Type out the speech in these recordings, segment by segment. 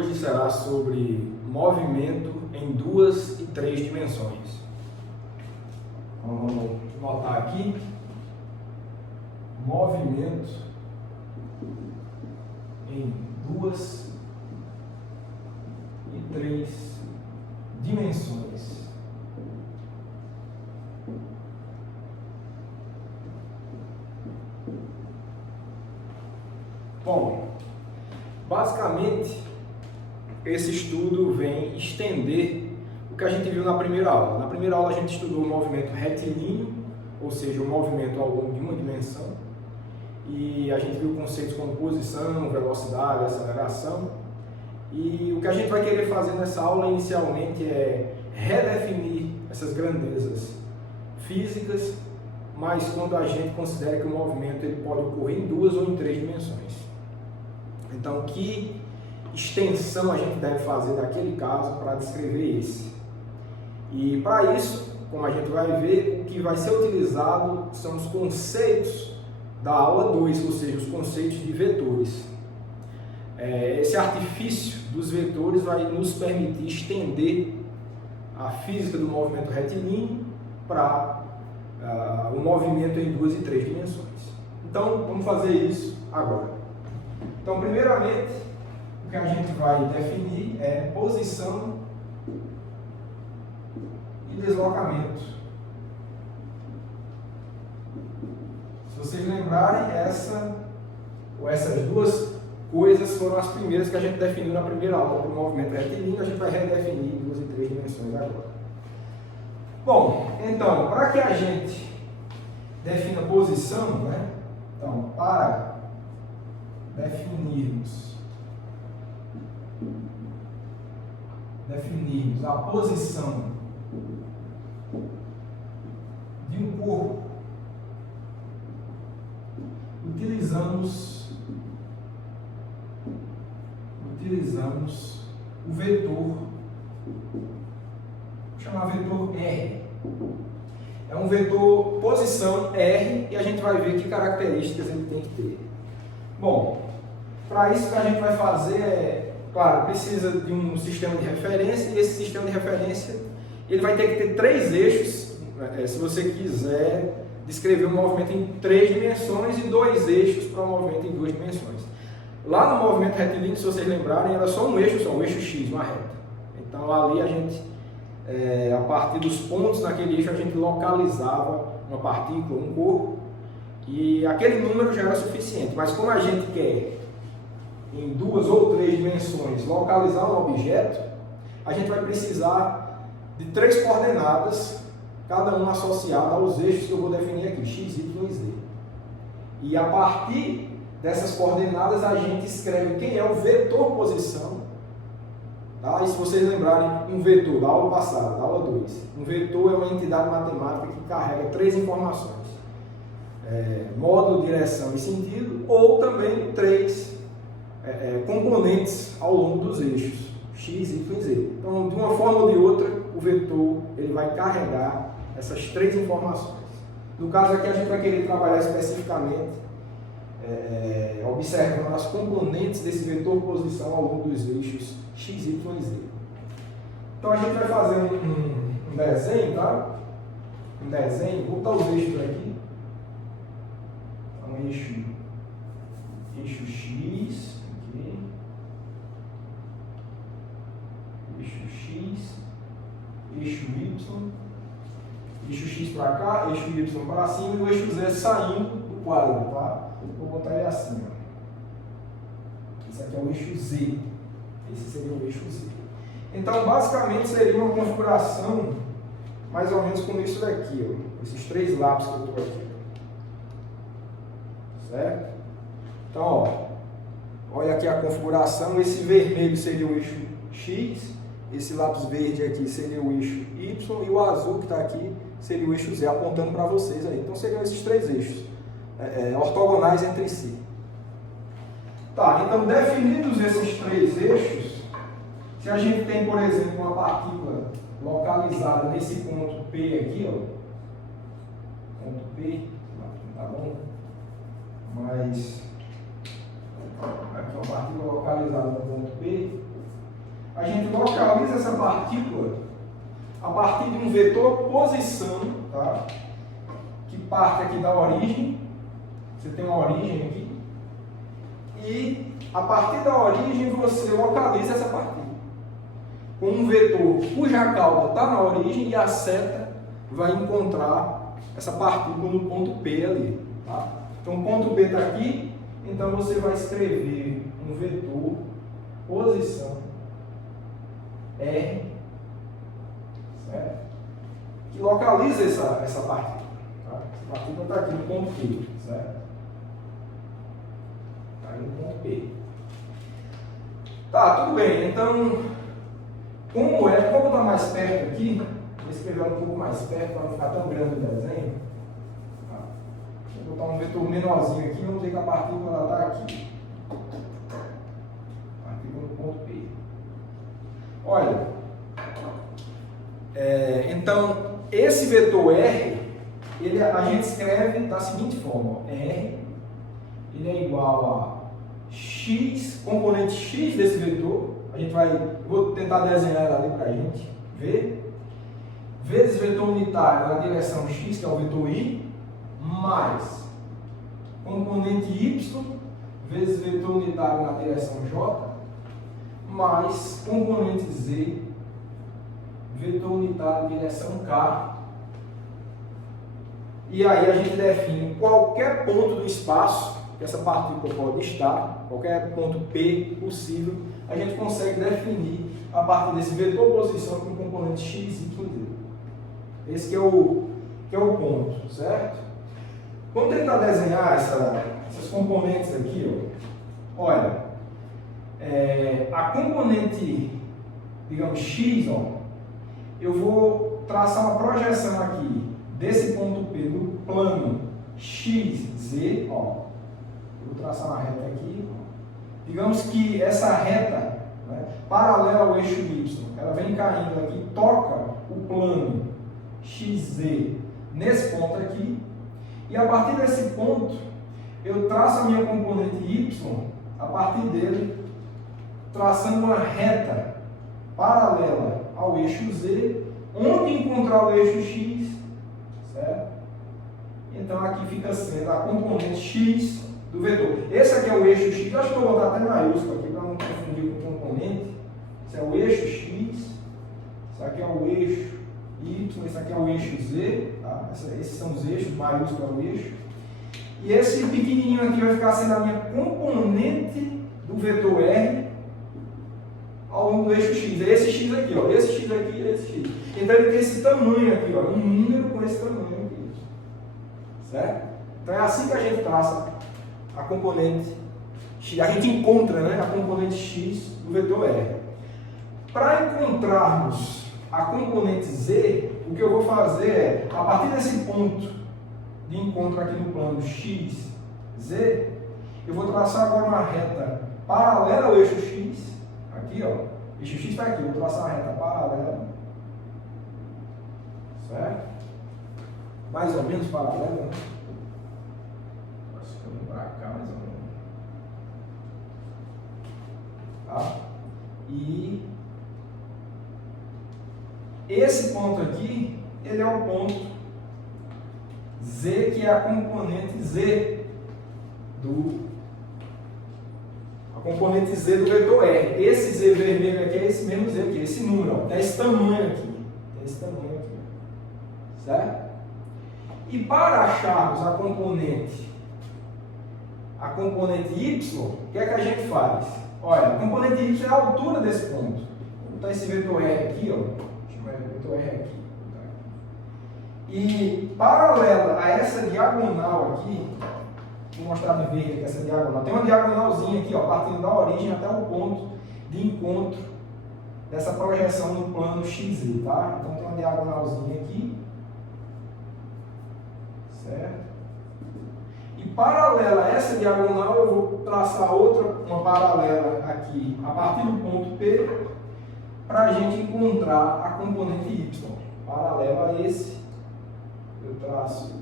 hoje será sobre movimento em 2 e 3 dimensões. Vamos notar aqui, movimento em 2 e 3 dimensões. Bom, basicamente, esse estudo vem estender o que a gente viu na primeira aula. Na primeira aula a gente estudou o movimento retilíneo, ou seja, o movimento ao longo de uma dimensão. E a gente viu conceitos como posição, velocidade, aceleração. E o que a gente vai querer fazer nessa aula inicialmente é redefinir essas grandezas físicas, mas quando a gente considera que o movimento ele pode ocorrer em 2 ou em 3 dimensões. Então, que extensão a gente deve fazer daquele caso para descrever esse? E para isso, como a gente vai ver, o que vai ser utilizado são os conceitos da aula 2, ou seja, os conceitos de vetores. Esse artifício dos vetores vai nos permitir estender a física do movimento retilíneo para o movimento em 2 e 3 dimensões. Então, vamos fazer isso agora. Então, primeiramente, o que a gente vai definir é posição e deslocamento. Se vocês lembrarem, essas duas coisas foram as primeiras que a gente definiu na primeira aula para o movimento retilíneo. A gente vai redefinir em 2 e 3 dimensões agora. Bom, então, para que a gente defina posição, né? Então, para definirmos a posição de um corpo, utilizamos o vetor, vou chamar vetor R. É um vetor posição R e a gente vai ver que características ele tem que ter. Bom, para isso que a gente vai fazer é, claro, precisa de um sistema de referência, e esse sistema de referência ele vai ter que ter 3 eixos, se você quiser descrever um movimento em 3 dimensões e 2 eixos para um movimento em 2 dimensões. Lá no movimento retilíneo, se vocês lembrarem, era só um eixo X, uma reta. Então ali a gente, a partir dos pontos naquele eixo, a gente localizava uma partícula, um corpo, e aquele número já era suficiente. Mas como a gente quer, em 2 ou 3 dimensões, localizar um objeto, a gente vai precisar de 3 coordenadas, cada uma associada aos eixos que eu vou definir aqui, x, y e z. E a partir dessas coordenadas, a gente escreve quem é o vetor posição. Tá? E se vocês lembrarem, um vetor da aula passada, da aula 2, um vetor é uma entidade matemática que carrega 3 informações. Módulo, direção e sentido, ou também 3 componentes ao longo dos eixos, x, y e z. Então, de uma forma ou de outra, o vetor ele vai carregar essas 3 informações. No caso aqui, a gente vai querer trabalhar especificamente observando as componentes desse vetor posição ao longo dos eixos x, y e z. Então, a gente vai fazer um desenho, tá? Um desenho, vou botar os eixos aqui. Então, eixo x, aqui. Eixo x, eixo y, eixo x para cá, eixo y para cima e o eixo z saindo do quadro, tá? Vou botar ele assim, ó. Esse aqui é o eixo z, esse seria o eixo z. Então, basicamente, seria uma configuração mais ou menos como isso daqui, ó. Esses 3 lápis que eu estou aqui. Certo? Então, ó, olha aqui a configuração. Esse vermelho seria o eixo x, esse lápis verde aqui seria o eixo y e o azul que está aqui seria o eixo z, apontando para vocês aí. Então, seriam esses 3 eixos ortogonais entre si. Tá, então, definidos esses 3 eixos, se a gente tem, por exemplo, uma partícula localizada nesse ponto P aqui, ó, ponto P, tá bom? Mas aqui uma partícula localizada no ponto P, a gente localiza essa partícula a partir de um vetor posição, tá? Que parte aqui da origem, você tem uma origem aqui, e a partir da origem você localiza essa partícula com um vetor cuja cauda está na origem e a seta vai encontrar essa partícula no ponto P ali, tá? Então o ponto P está aqui, então você vai escrever um vetor posição R, certo? Que localiza essa partícula, tá? Essa partícula está aqui no ponto P, certo? Está aí no ponto P. Tá, tudo bem, então, como está mais perto aqui, vou escrever um pouco mais perto para não ficar tão grande o desenho. Tá? Vou botar um vetor menorzinho aqui, vamos dizer que a partícula está aqui. Partícula no ponto P. Olha, então, esse vetor R, a gente escreve da seguinte forma, ó, R, ele é igual a X, componente X desse vetor, vou tentar desenhar ela ali para a gente ver, vezes vetor unitário na direção X, que é o vetor Y, mais componente Y, vezes vetor unitário na direção J, mais componente Z, vetor unitário na direção K. E aí a gente define qualquer ponto do espaço que essa partícula pode estar, qualquer ponto P possível, a gente consegue definir a partir desse vetor posição com componente X, Y, Z. Esse que é o ponto, certo? Vamos tentar desenhar essas componentes aqui, ó. Olha, a componente, digamos, X, ó, eu vou traçar uma projeção aqui desse ponto P no plano XZ, ó. Vou traçar uma reta aqui. Digamos que essa reta, né, paralela ao eixo Y, ela vem caindo aqui, toca o plano XZ nesse ponto aqui, e a partir desse ponto eu traço a minha componente Y a partir dele, traçando uma reta paralela ao eixo Z, onde encontrar o eixo X, certo? Então aqui fica sendo a componente X do vetor. Esse aqui é o eixo X, eu acho que eu vou botar até maiúsculo aqui para não confundir com componente. Esse é o eixo X, esse aqui é o eixo Y, esse aqui é o eixo Z, tá? Esses são os eixos, maiúsculo é o eixo. E esse pequenininho aqui vai ficar sendo a minha componente do vetor R ao longo do eixo X. É esse X aqui, ó. Esse X aqui e esse X. Então ele tem esse tamanho aqui, ó. Um número com esse tamanho aqui. Certo? Então é assim que a gente traça a componente X. A gente encontra, né, a componente X do vetor R. Para encontrarmos a componente Z, o que eu vou fazer é, a partir desse ponto de encontro aqui no plano X, Z, eu vou traçar agora uma reta paralela ao eixo X. Aqui, ó, eixo X está aqui, eu vou traçar uma reta paralela, certo? Mais ou menos paralela, né? Ficando para cá, mais ou menos. Tá? E esse ponto aqui, ele é o ponto Z, que é a componente Z a componente Z do vetor R. Esse Z vermelho aqui é esse mesmo Z aqui, esse número, ó, tem esse tamanho aqui. Tem esse tamanho aqui. Certo? E para acharmos a componente Y, o que é que a gente faz? Olha, a componente Y é a altura desse ponto. Vou botar esse vetor R aqui, ó. Chama ele vetor R aqui. E paralela a essa diagonal aqui, vou mostrar de verde aqui essa diagonal. Tem uma diagonalzinha aqui, ó, partindo da origem até o ponto de encontro dessa projeção no plano XZ, tá? Então tem uma diagonalzinha aqui, certo? E paralela a essa diagonal eu vou traçar uma paralela aqui a partir do ponto P para a gente encontrar a componente Y. Paralela a esse, eu traço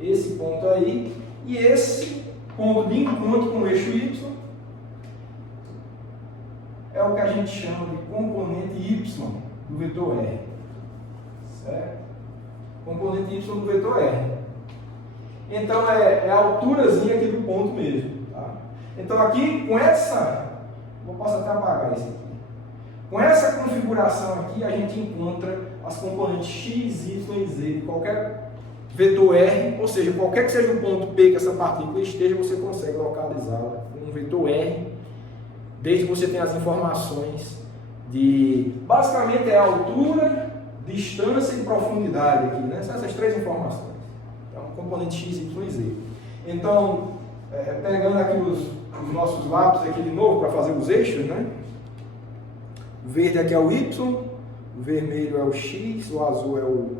esse ponto aí e esse ponto de encontro com o eixo Y é é o que a gente chama de componente y do vetor R. Certo? Componente y do vetor R. Então é a alturazinha aqui do ponto mesmo. Tá? Então aqui com essa, posso até apagar isso aqui. Com essa configuração aqui a gente encontra as componentes x, y e z de qualquer vetor R, ou seja, qualquer que seja o ponto P que essa partícula esteja, você consegue localizá-la com um vetor R, desde que você tenha as informações de, basicamente é altura, distância e profundidade aqui, né? São essas três informações. Então, componente x, y e z. Então, pegando aqui os nossos lápis aqui de novo para fazer os eixos, né? O verde aqui é o y, o vermelho é o x, o azul é o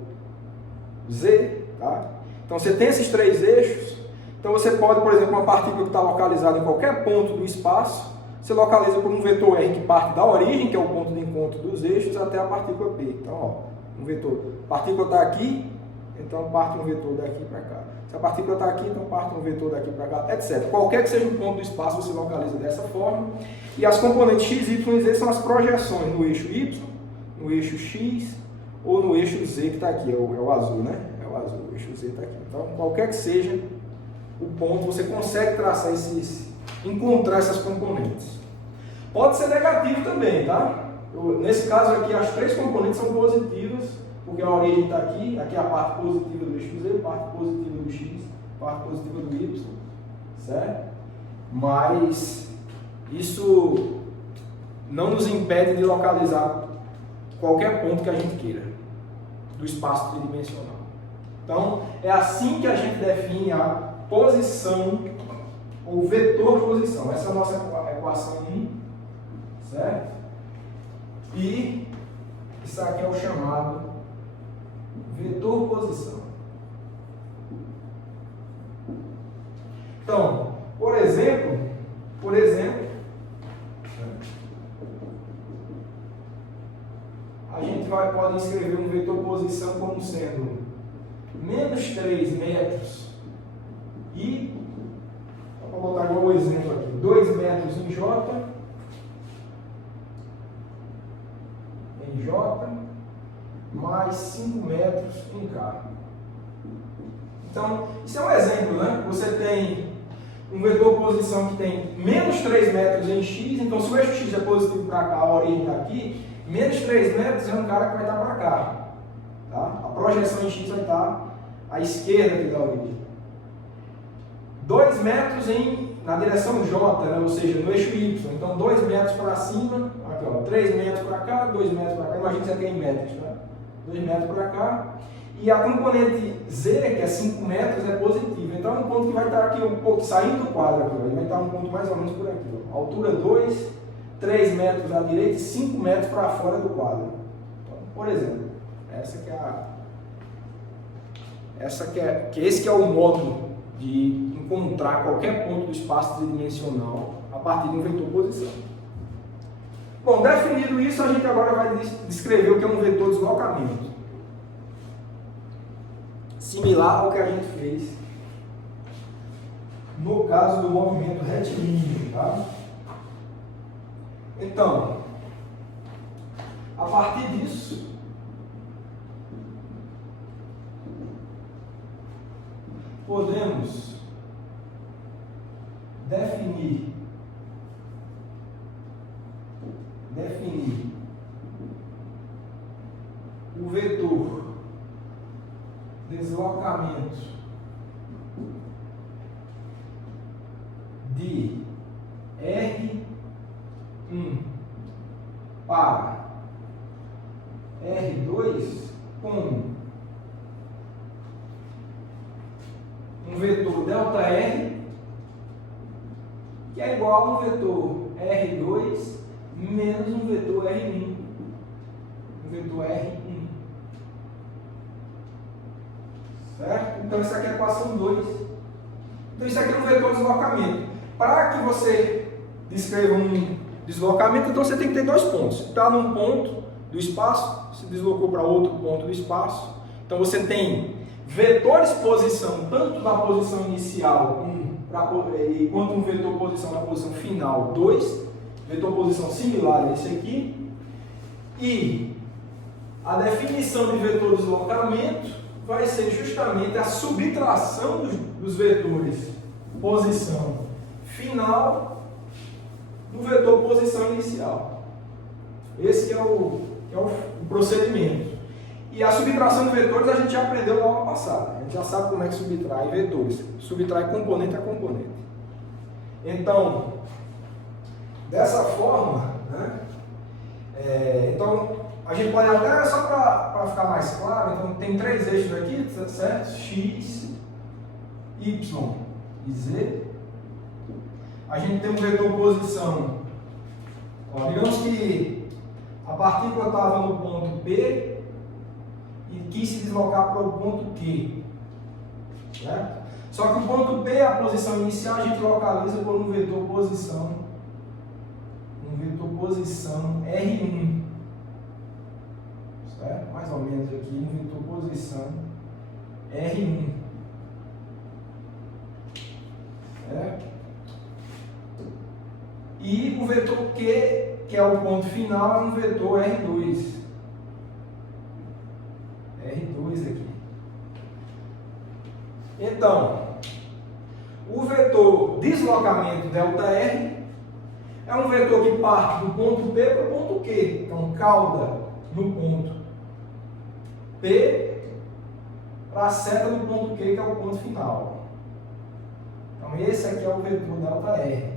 z, tá? Então você tem esses três eixos. Então você pode, por exemplo, uma partícula que está localizada em qualquer ponto do espaço, você localiza por um vetor R que parte da origem, que é o ponto de encontro dos eixos, até a partícula P. Então, ó, um vetor. A partícula está aqui, então parte um vetor daqui para cá. Se a partícula está aqui, então parte um vetor daqui para cá, etc. Qualquer que seja o ponto do espaço, você localiza dessa forma. E as componentes x, y e z são as projeções no eixo y, no eixo x ou no eixo z que está aqui, é o azul, né? É o azul, o eixo z está aqui. Então, qualquer que seja o ponto, você consegue traçar encontrar essas componentes. Pode ser negativo também, tá? Nesse caso aqui, as três componentes são positivas, porque a origem está aqui, aqui é a parte positiva do eixo z, parte positiva do x, parte positiva do y, certo? Mas isso não nos impede de localizar qualquer ponto que a gente queira do espaço tridimensional. Então, é assim que a gente define a posição ou vetor posição. Essa é a nossa equação 1, certo? E isso aqui é o chamado vetor posição. Então, por exemplo, a gente pode escrever um vetor posição como sendo menos 3 metros e, vou botar igual o exemplo aqui, 2 metros em J, mais 5 metros em K. Então, isso é um exemplo, né? Você tem um vetor posição que tem menos 3 metros em X, então se o eixo X é positivo para cá, a origem está aqui, menos 3 metros é um cara que vai estar para cá. Tá? A projeção em X vai estar à esquerda aqui da origem. 2 metros na direção J, né? Ou seja, no eixo Y. Então 2 metros para cima, aqui, ó, 3 metros para cá, 2 metros para cá, imagina que você tem em metros, tá? 2 metros para cá. E a componente Z, que é 5 metros, é positiva. Então é um ponto que vai estar aqui um pouco saindo do quadro, aqui, ó. Ele vai estar um ponto mais ou menos por aqui. Ó. Altura 2, 3 metros à direita e 5 metros para fora do quadro. Então, por exemplo, esse que é o modo de encontrar qualquer ponto do espaço tridimensional a partir de um vetor posição. Bom, definido isso, a gente agora vai descrever o que é um vetor deslocamento. Similar ao que a gente fez no caso do movimento retilíneo, tá? Então, a partir disso, podemos definir o vetor deslocamento de R1 para R2 como um vetor ΔR que é igual a um vetor R2 menos um vetor R1. Um vetor R1. Certo? Então, isso aqui é a equação 2. Então, isso aqui é um vetor de deslocamento. Para que você descreva um deslocamento, então você tem que ter dois pontos. Está num ponto do espaço, se deslocou para outro ponto do espaço. Então, você tem vetores posição, tanto na posição inicial, 1, quanto um vetor posição na posição final, 2. vetor posição similar a esse aqui. E a definição de vetor deslocamento vai ser justamente a subtração dos vetores posição final do vetor posição inicial. Esse é o procedimento. E a subtração de vetores a gente já aprendeu na aula passada. A gente já sabe como é que subtrai vetores. Subtrai componente a componente. Então, dessa forma, né? Então, a gente pode até, só para ficar mais claro, então tem três eixos aqui, certo? X, Y e Z. A gente tem um vetor posição. Ó, digamos que a partícula estava no ponto P e quis se deslocar para o ponto Q. Certo? Só que o ponto P é a posição inicial, a gente localiza por um vetor posição R1. Certo? Mais ou menos aqui, um vetor posição R1. Certo? E o vetor Q, que é o ponto final, é um vetor R2. R2 aqui. Então, o vetor deslocamento ΔR é um vetor que parte do ponto P para o ponto Q. Então, cauda no ponto P para a seta do ponto Q, que é o ponto final. Então, esse aqui é o vetor ΔR.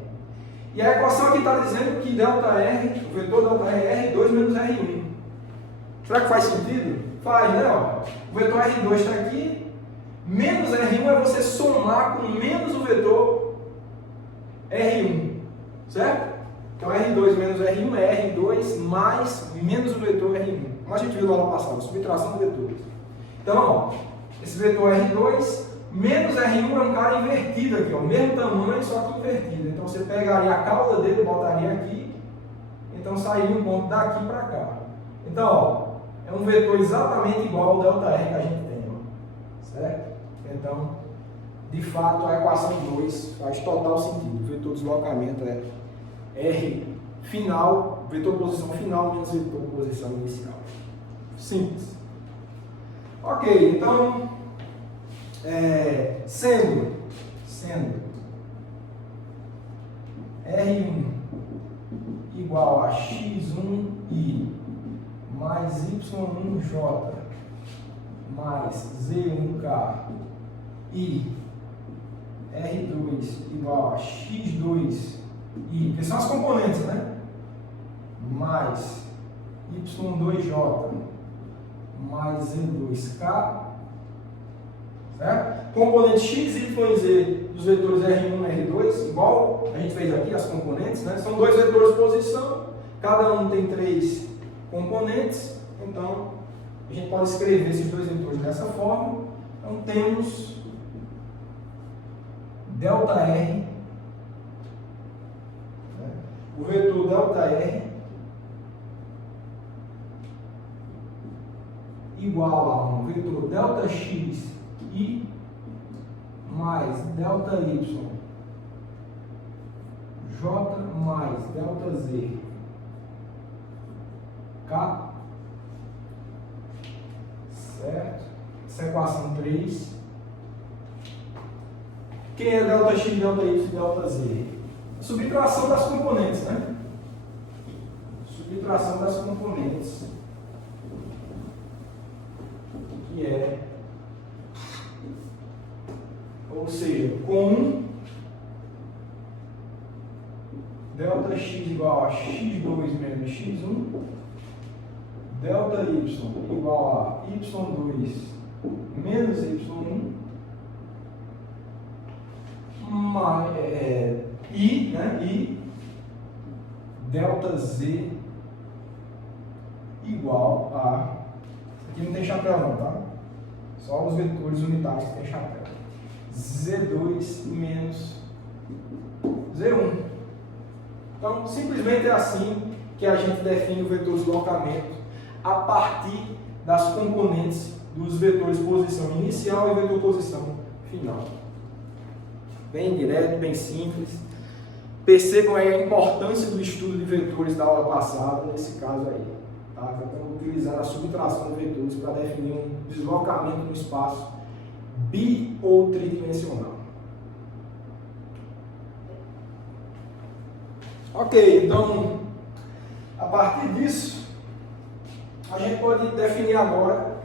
E a equação aqui está dizendo que ΔR, o vetor ΔR é R2 menos R1. Será que faz sentido? Faz, né? Ó, o vetor R2 está aqui, menos R1 é você somar com menos o vetor R1, certo? Então R2 menos R1 é R2 mais menos o vetor R1. Como a gente viu na aula passada, subtração de vetores. Então, ó, esse vetor R2 menos R1 é um cara invertido aqui, ó, mesmo tamanho, só que invertido. Então você pegaria a cauda dele, botaria aqui, então sairia um ponto daqui para cá. Então, ó, é um vetor exatamente igual ao ΔR que a gente tem, ó, certo? Então, de fato, a equação 2 faz total sentido. O vetor deslocamento é R final, vetor posição final menos vetor posição inicial. Simples. Ok, então, sendo R1 igual a x1i mais y1j mais z1k e R2 igual a x2i, que são as componentes, né? Mais y2j mais z2k, certo? Componente x, y e z dos vetores R1 e R2, igual a gente fez aqui, as componentes, né? São dois vetores de posição, cada um tem 3 componentes, então a gente pode escrever esses dois vetores dessa forma. Então temos ΔR, o vetor ΔR igual a um vetor ΔX I mais ΔY J mais ΔZ K, certo? Essa é a equação 3. Quem é ΔX, ΔY e ΔZ? Subtração das componentes, né? Subtração das componentes, que é, ou seja, com ΔX igual a x2 menos x1, ΔY igual a y2 menos y1, mais, I, né? I ΔZ igual a, aqui não tem chapéu não, tá? Só os vetores unitários que tem chapéu. Z2 menos Z1. Então, simplesmente é assim que a gente define o vetor deslocamento a partir das componentes dos vetores posição inicial e vetor posição final. Bem direto, bem simples. percebam aí a importância do estudo de vetores da aula passada, nesse caso aí. Tá? Então, utilizar a subtração de vetores para definir um deslocamento no espaço bi ou tridimensional. Ok, então, a partir disso, a gente pode definir agora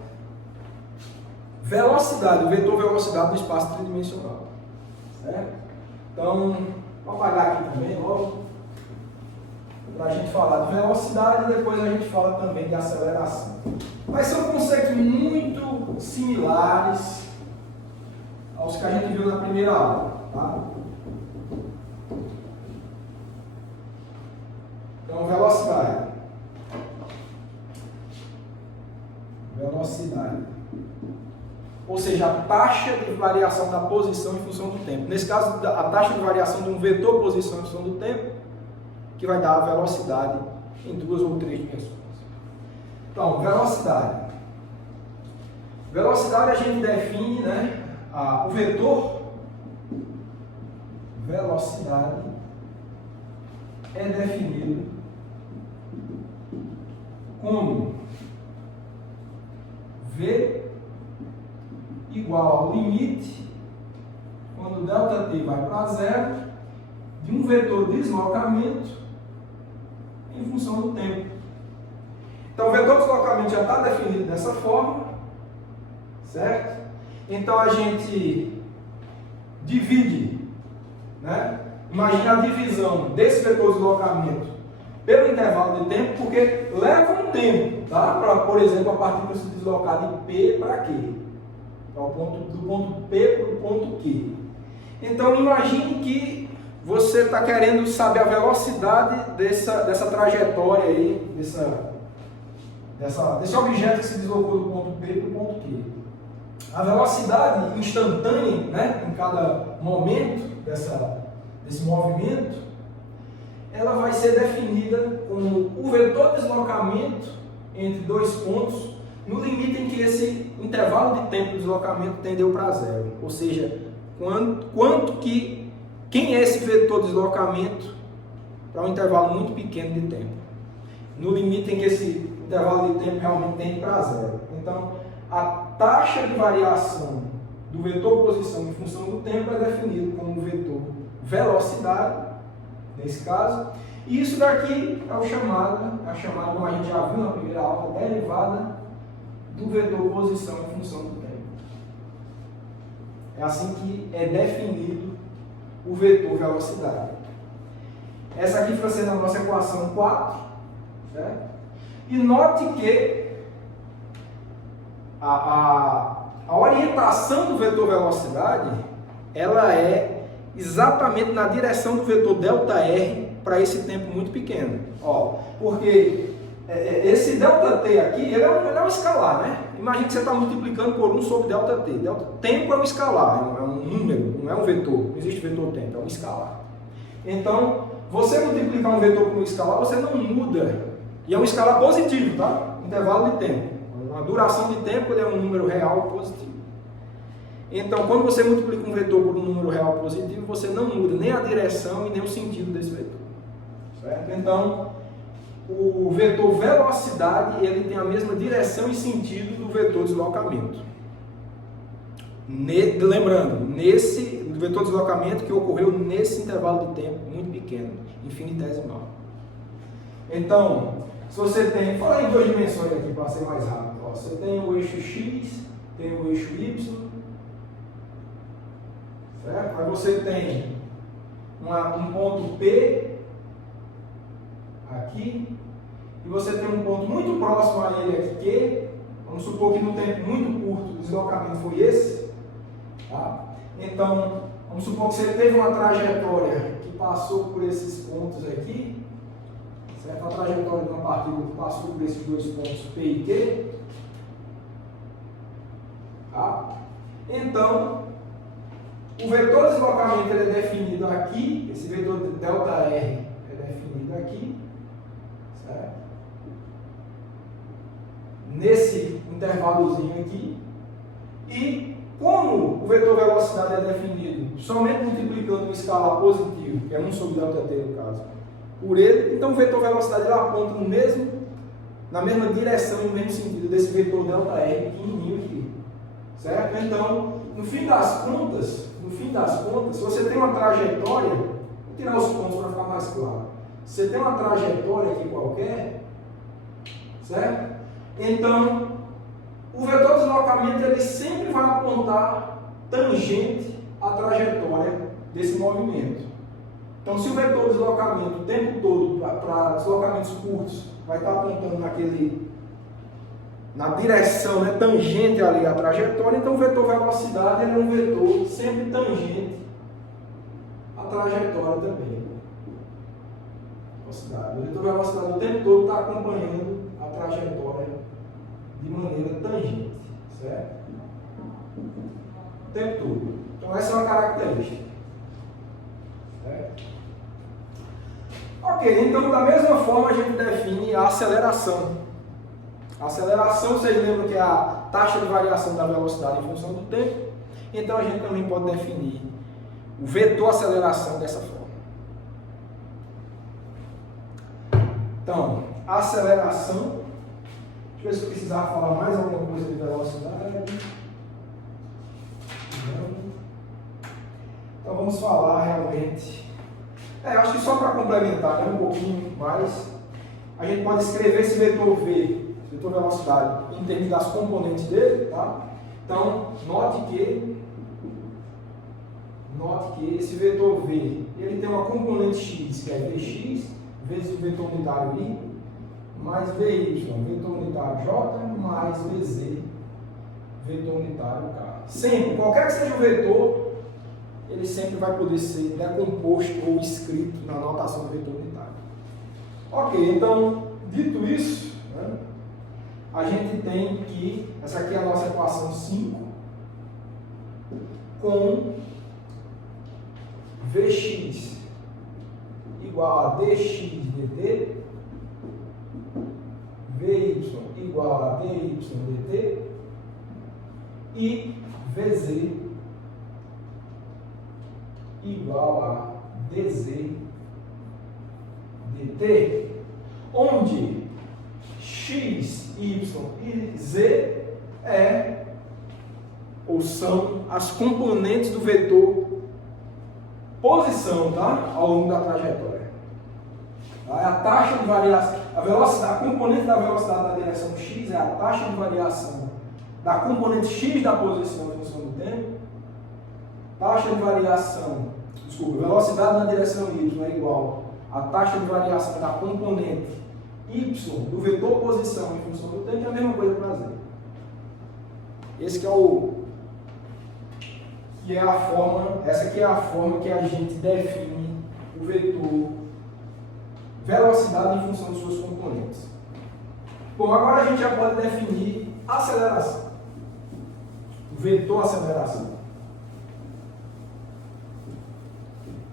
velocidade, o vetor velocidade do espaço tridimensional. Certo? Então, vou apagar aqui também logo, para a gente falar de velocidade e depois a gente fala também de aceleração. Mas são conceitos muito similares aos que a gente viu na primeira aula. Tá? Então, velocidade. Velocidade. Ou seja, a taxa de variação da posição em função do tempo. Nesse caso, a taxa de variação de um vetor posição em função do tempo, que vai dar a velocidade em 2 ou 3 dimensões. Então, velocidade. Velocidade a gente define, né, o vetor velocidade é definido como V igual ao limite, quando ΔT vai para zero, de um vetor de deslocamento em função do tempo. Então, o vetor de deslocamento já está definido dessa forma, certo? Então, a gente divide, né? Imagina a divisão desse vetor de deslocamento pelo intervalo de tempo, porque leva um tempo, tá? Para, por exemplo, a partícula se deslocar de P para Q. Então, do ponto P para o ponto Q. Então, imagine que você está querendo saber a velocidade dessa trajetória aí, desse objeto que se deslocou do ponto P para o ponto Q. A velocidade instantânea, né, em cada momento desse movimento, ela vai ser definida como o vetor de deslocamento entre dois pontos no limite em que esse intervalo de tempo de deslocamento tendeu para zero. Ou seja, quem é esse vetor de deslocamento para um intervalo muito pequeno de tempo? No limite em que esse intervalo de tempo realmente tende para zero. Então, a taxa de variação do vetor posição em função do tempo é definido como o vetor velocidade, nesse caso, e isso daqui é a chamada, como a gente já viu na primeira aula, derivada do vetor posição em função do tempo. É assim que é definido o vetor velocidade. Essa aqui fica sendo a nossa equação 4, certo? E note que a orientação do vetor velocidade, ela é exatamente na direção do vetor ΔR para esse tempo muito pequeno. Ó, porque esse ΔT aqui, ele é um escalar, né? Imagina que você está multiplicando por 1 sobre ΔT. Tempo é um escalar, é um número, não é um vetor. Não existe vetor tempo, é um escalar. Então, você multiplicar um vetor por um escalar, você não muda. E é um escalar positivo, tá? Intervalo de tempo. A duração de tempo ele é um número real positivo. Então, quando você multiplica um vetor por um número real positivo, você não muda nem a direção e nem o sentido desse vetor. Certo? Então, o vetor velocidade ele tem a mesma direção e sentido do vetor deslocamento. Lembrando, nesse vetor deslocamento que ocorreu nesse intervalo de tempo muito pequeno, infinitesimal. Então, se você tem, fala em 2 dimensões aqui para ser mais rápido. Ó, você tem o eixo X, tem o eixo Y, certo? Aí você tem um ponto P aqui, e você tem um ponto muito próximo a ele aqui, Q. Vamos supor que no tempo muito curto o deslocamento foi esse. Tá? Então, vamos supor que você teve uma trajetória que passou por esses pontos aqui, certo? A trajetória de uma partícula que passou por esses 2 pontos P e Q. Tá? Então, o vetor de deslocamento ele é definido aqui, esse vetor ΔR é definido aqui, certo? Nesse intervalozinho aqui, e Como o vetor velocidade é definido somente multiplicando um escalar positivo, que é 1 sobre ΔT no caso, por ele, então o vetor velocidade ele aponta na mesma direção e no mesmo sentido desse vetor ΔR pequenininho aqui. Certo? Então, no fim das contas, se você tem uma trajetória, vou tirar os pontos para ficar mais claro. Se você tem uma trajetória aqui qualquer, certo? Então, o vetor de deslocamento ele sempre vai apontar tangente à trajetória desse movimento. Então, se o vetor de deslocamento o tempo todo para deslocamentos curtos vai estar apontando na direção, né, tangente ali à trajetória, então o vetor velocidade ele é um vetor sempre tangente à trajetória também. O vetor velocidade o tempo todo está acompanhando a trajetória de maneira tangente, certo? O tempo todo. Então essa é uma característica. Certo? Ok, então da mesma forma a gente define a aceleração. A aceleração, vocês lembram que é a taxa de variação da velocidade em função do tempo? Então a gente também pode definir o vetor aceleração dessa forma. Então, a aceleração, deixa eu ver se eu precisar falar mais alguma coisa de velocidade. Então vamos falar realmente. Acho que só para complementar, né, um pouquinho mais, a gente pode escrever esse vetor V, vetor velocidade, em termos das componentes dele, tá? Então, note que esse vetor V, ele tem uma componente x, que é Vx, vezes o vetor unitário I, mais Vy, vetor unitário J, mais Vz, vetor unitário K. Sempre, qualquer que seja o vetor, ele sempre vai poder ser decomposto ou escrito na notação do vetor unitário. Ok, então, dito isso, né, a gente tem que, essa aqui é a nossa equação 5, com Vx igual a dx dt, Vy igual a dy dt e Vz igual a dz dt, onde x, y e z são as componentes do vetor posição, tá? Ao longo da trajetória. A taxa de variação, a velocidade, a componente da velocidade na direção x é a taxa de variação da componente x da posição em função do tempo. Taxa de variação, velocidade na direção y é igual a taxa de variação da componente y do vetor posição em função do tempo, é a mesma coisa para z. Esse que é a forma, essa aqui é a forma que a gente define o vetor velocidade em função de suas componentes. Bom, agora a gente já pode definir aceleração. O vetor aceleração.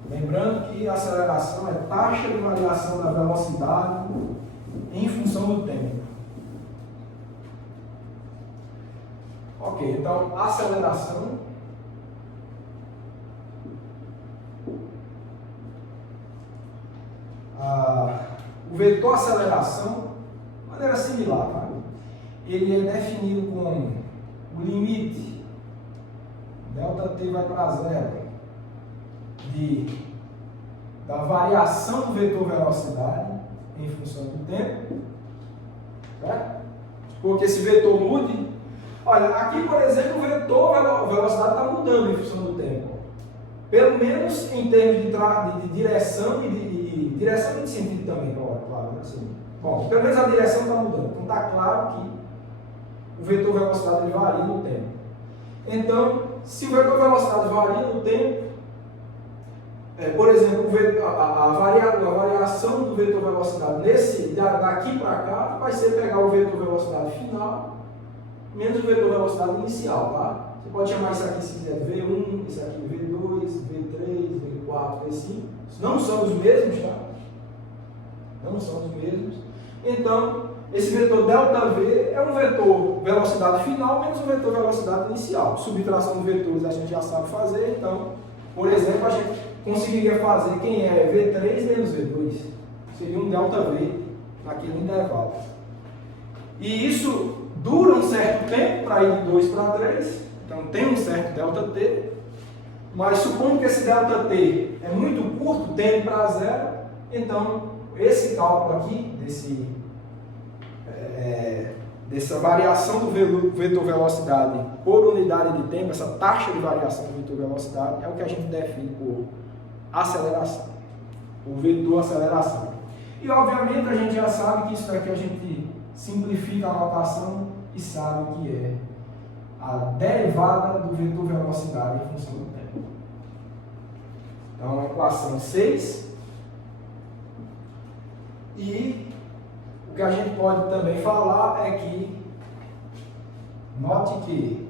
Lembrando que a aceleração é taxa de variação da velocidade em função do tempo. Ok, então aceleração o vetor aceleração, de maneira similar, tá? Ele é definido como o limite ΔT vai para zero da variação do vetor velocidade em função do tempo, certo? Porque esse vetor mude. Olha, aqui por exemplo o vetor velocidade está mudando em função do tempo. Pelo menos em termos de direção e de direção e de sentido também, claro, assim. Bom, pelo menos a direção está mudando. Então está claro que o vetor velocidade ele varia no tempo. Então, se o vetor velocidade varia no tempo, por exemplo, a variação do vetor velocidade daqui para cá vai ser pegar o vetor velocidade final menos o vetor velocidade inicial, tá? Você pode chamar isso aqui, se quiser, V1, isso aqui V2, V3, V4, V5. Não são os mesmos, tá? Não são os mesmos. Então, esse vetor ΔV é um vetor velocidade final menos um vetor velocidade inicial. Subtração de vetores a gente já sabe fazer, então, por exemplo, a gente conseguiria fazer quem é V3 menos V2. Seria um ΔV naquele intervalo. E isso dura um certo tempo para ir de 2 para 3, então tem um certo ΔT, mas supondo que esse ΔT é muito curto, tende para zero, então esse cálculo aqui, dessa variação do vetor velocidade por unidade de tempo, essa taxa de variação do vetor velocidade, é o que a gente define por aceleração, o vetor aceleração. E obviamente a gente já sabe que isso daqui a gente simplifica a notação e sabe que é a derivada do vetor velocidade em função do tempo. Então, a equação 6. E o que a gente pode também falar é que, note que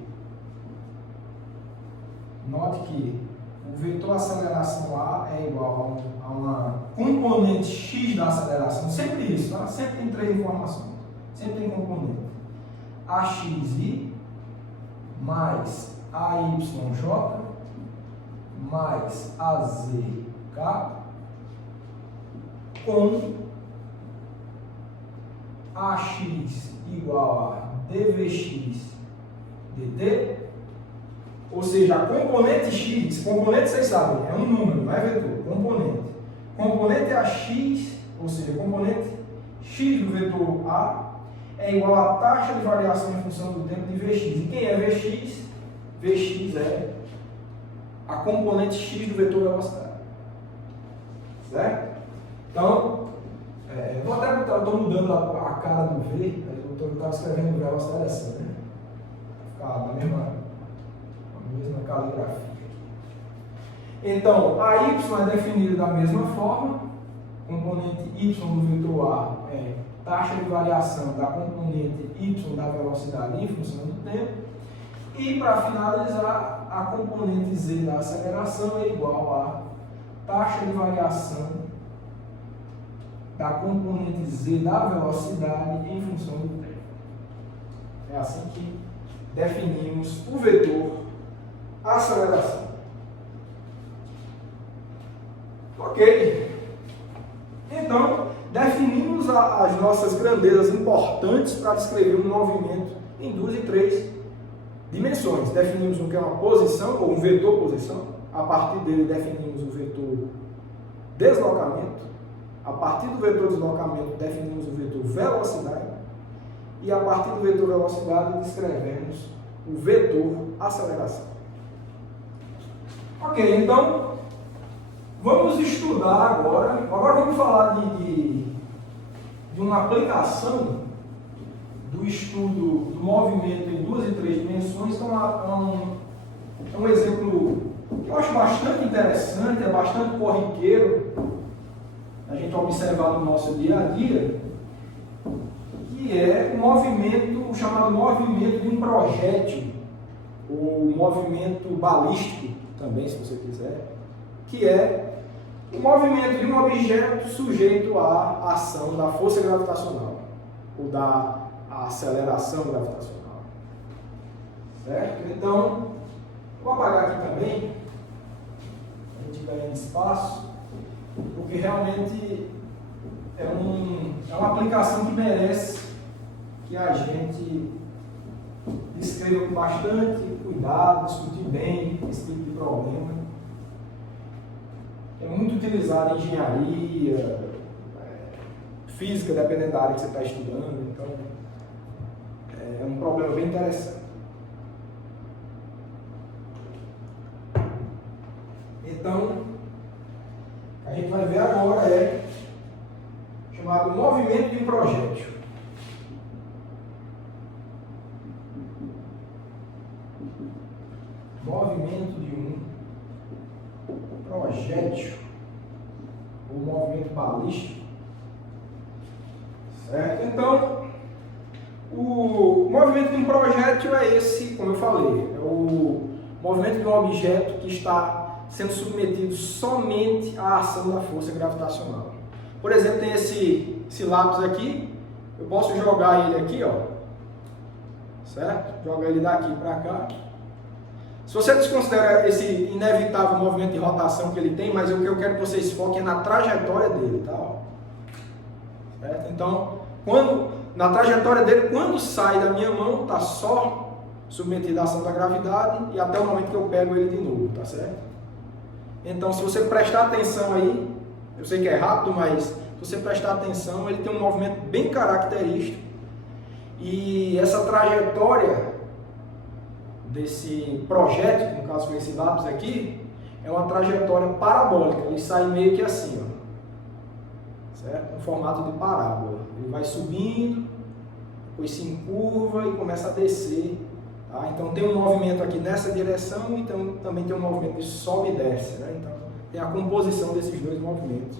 o vetor aceleração A é igual a uma componente x da aceleração, sempre isso, tá? Sempre tem 3 informações, sempre tem componente AXI mais AYJ mais AZK com AX igual a dVx dt, ou seja, a componente x, componente vocês sabem, é um número, não é vetor, componente AX, ou seja, componente x do vetor A é igual à taxa de variação em função do tempo de Vx. E quem é Vx? Vx é a componente x do vetor velocidade. Certo? Então, vou até botar, eu estou mudando a cara do V, eu estava escrevendo velocidade assim, né? Ficar na mesma caligrafia. Então, a y é definida da mesma forma, componente y do vetor A é taxa de variação da componente y da velocidade em função do tempo, e para finalizar, a componente z da aceleração é igual a taxa de variação da componente z da velocidade em função do tempo. É assim que definimos o vetor aceleração. Ok. Então, definimos as nossas grandezas importantes para descrever um movimento em 2 e 3 dimensões. Definimos o que é uma posição, ou um vetor posição. A partir dele definimos o vetor deslocamento. A partir do vetor deslocamento definimos o vetor velocidade. E a partir do vetor velocidade descrevemos o vetor aceleração. Ok, então vamos estudar agora. Agora vamos falar de uma aplicação do estudo do movimento em 2 e 3 dimensões. Então, é um exemplo que eu acho bastante interessante, é bastante corriqueiro a gente observar no nosso dia a dia, que é o movimento, o chamado movimento de um projétil, ou movimento balístico também, se você quiser, que é o movimento de um objeto sujeito à ação da força gravitacional, ou da aceleração gravitacional. Certo? Então, vou apagar aqui também, a gente ganha espaço, porque realmente é uma aplicação que merece que a gente descreva com bastante cuidado, discutir bem esse tipo de problema. É muito utilizado em engenharia, física, dependendo da área que você está estudando. Então, é um problema bem interessante. Então, o que a gente vai ver agora é chamado movimento de um projétil. Movimento de um projétil, ou movimento balístico. Certo? Então, o movimento de um projétil é esse, como eu falei, é o movimento de um objeto que está sendo submetido somente à ação da força gravitacional. Por exemplo, tem esse lápis aqui, eu posso jogar ele aqui, ó, certo? Jogar ele daqui para cá. Se você desconsidera esse inevitável movimento de rotação que ele tem, mas o que eu quero que vocês foquem é na trajetória dele, tá? Ó. Certo? Então, na trajetória dele, quando sai da minha mão, tá só submetido à ação da gravidade e até o momento que eu pego ele de novo, tá certo? Então, se você prestar atenção aí, eu sei que é rápido, mas se você prestar atenção, ele tem um movimento bem característico e essa trajetória desse projétil, no caso com esse lápis aqui, é uma trajetória parabólica, ele sai meio que assim, ó, certo? No formato de parábola, ele vai subindo, depois se encurva e começa a descer, tá? Então tem um movimento aqui nessa direção e então, também tem um movimento de sobe e desce, né? Então tem a composição desses dois movimentos.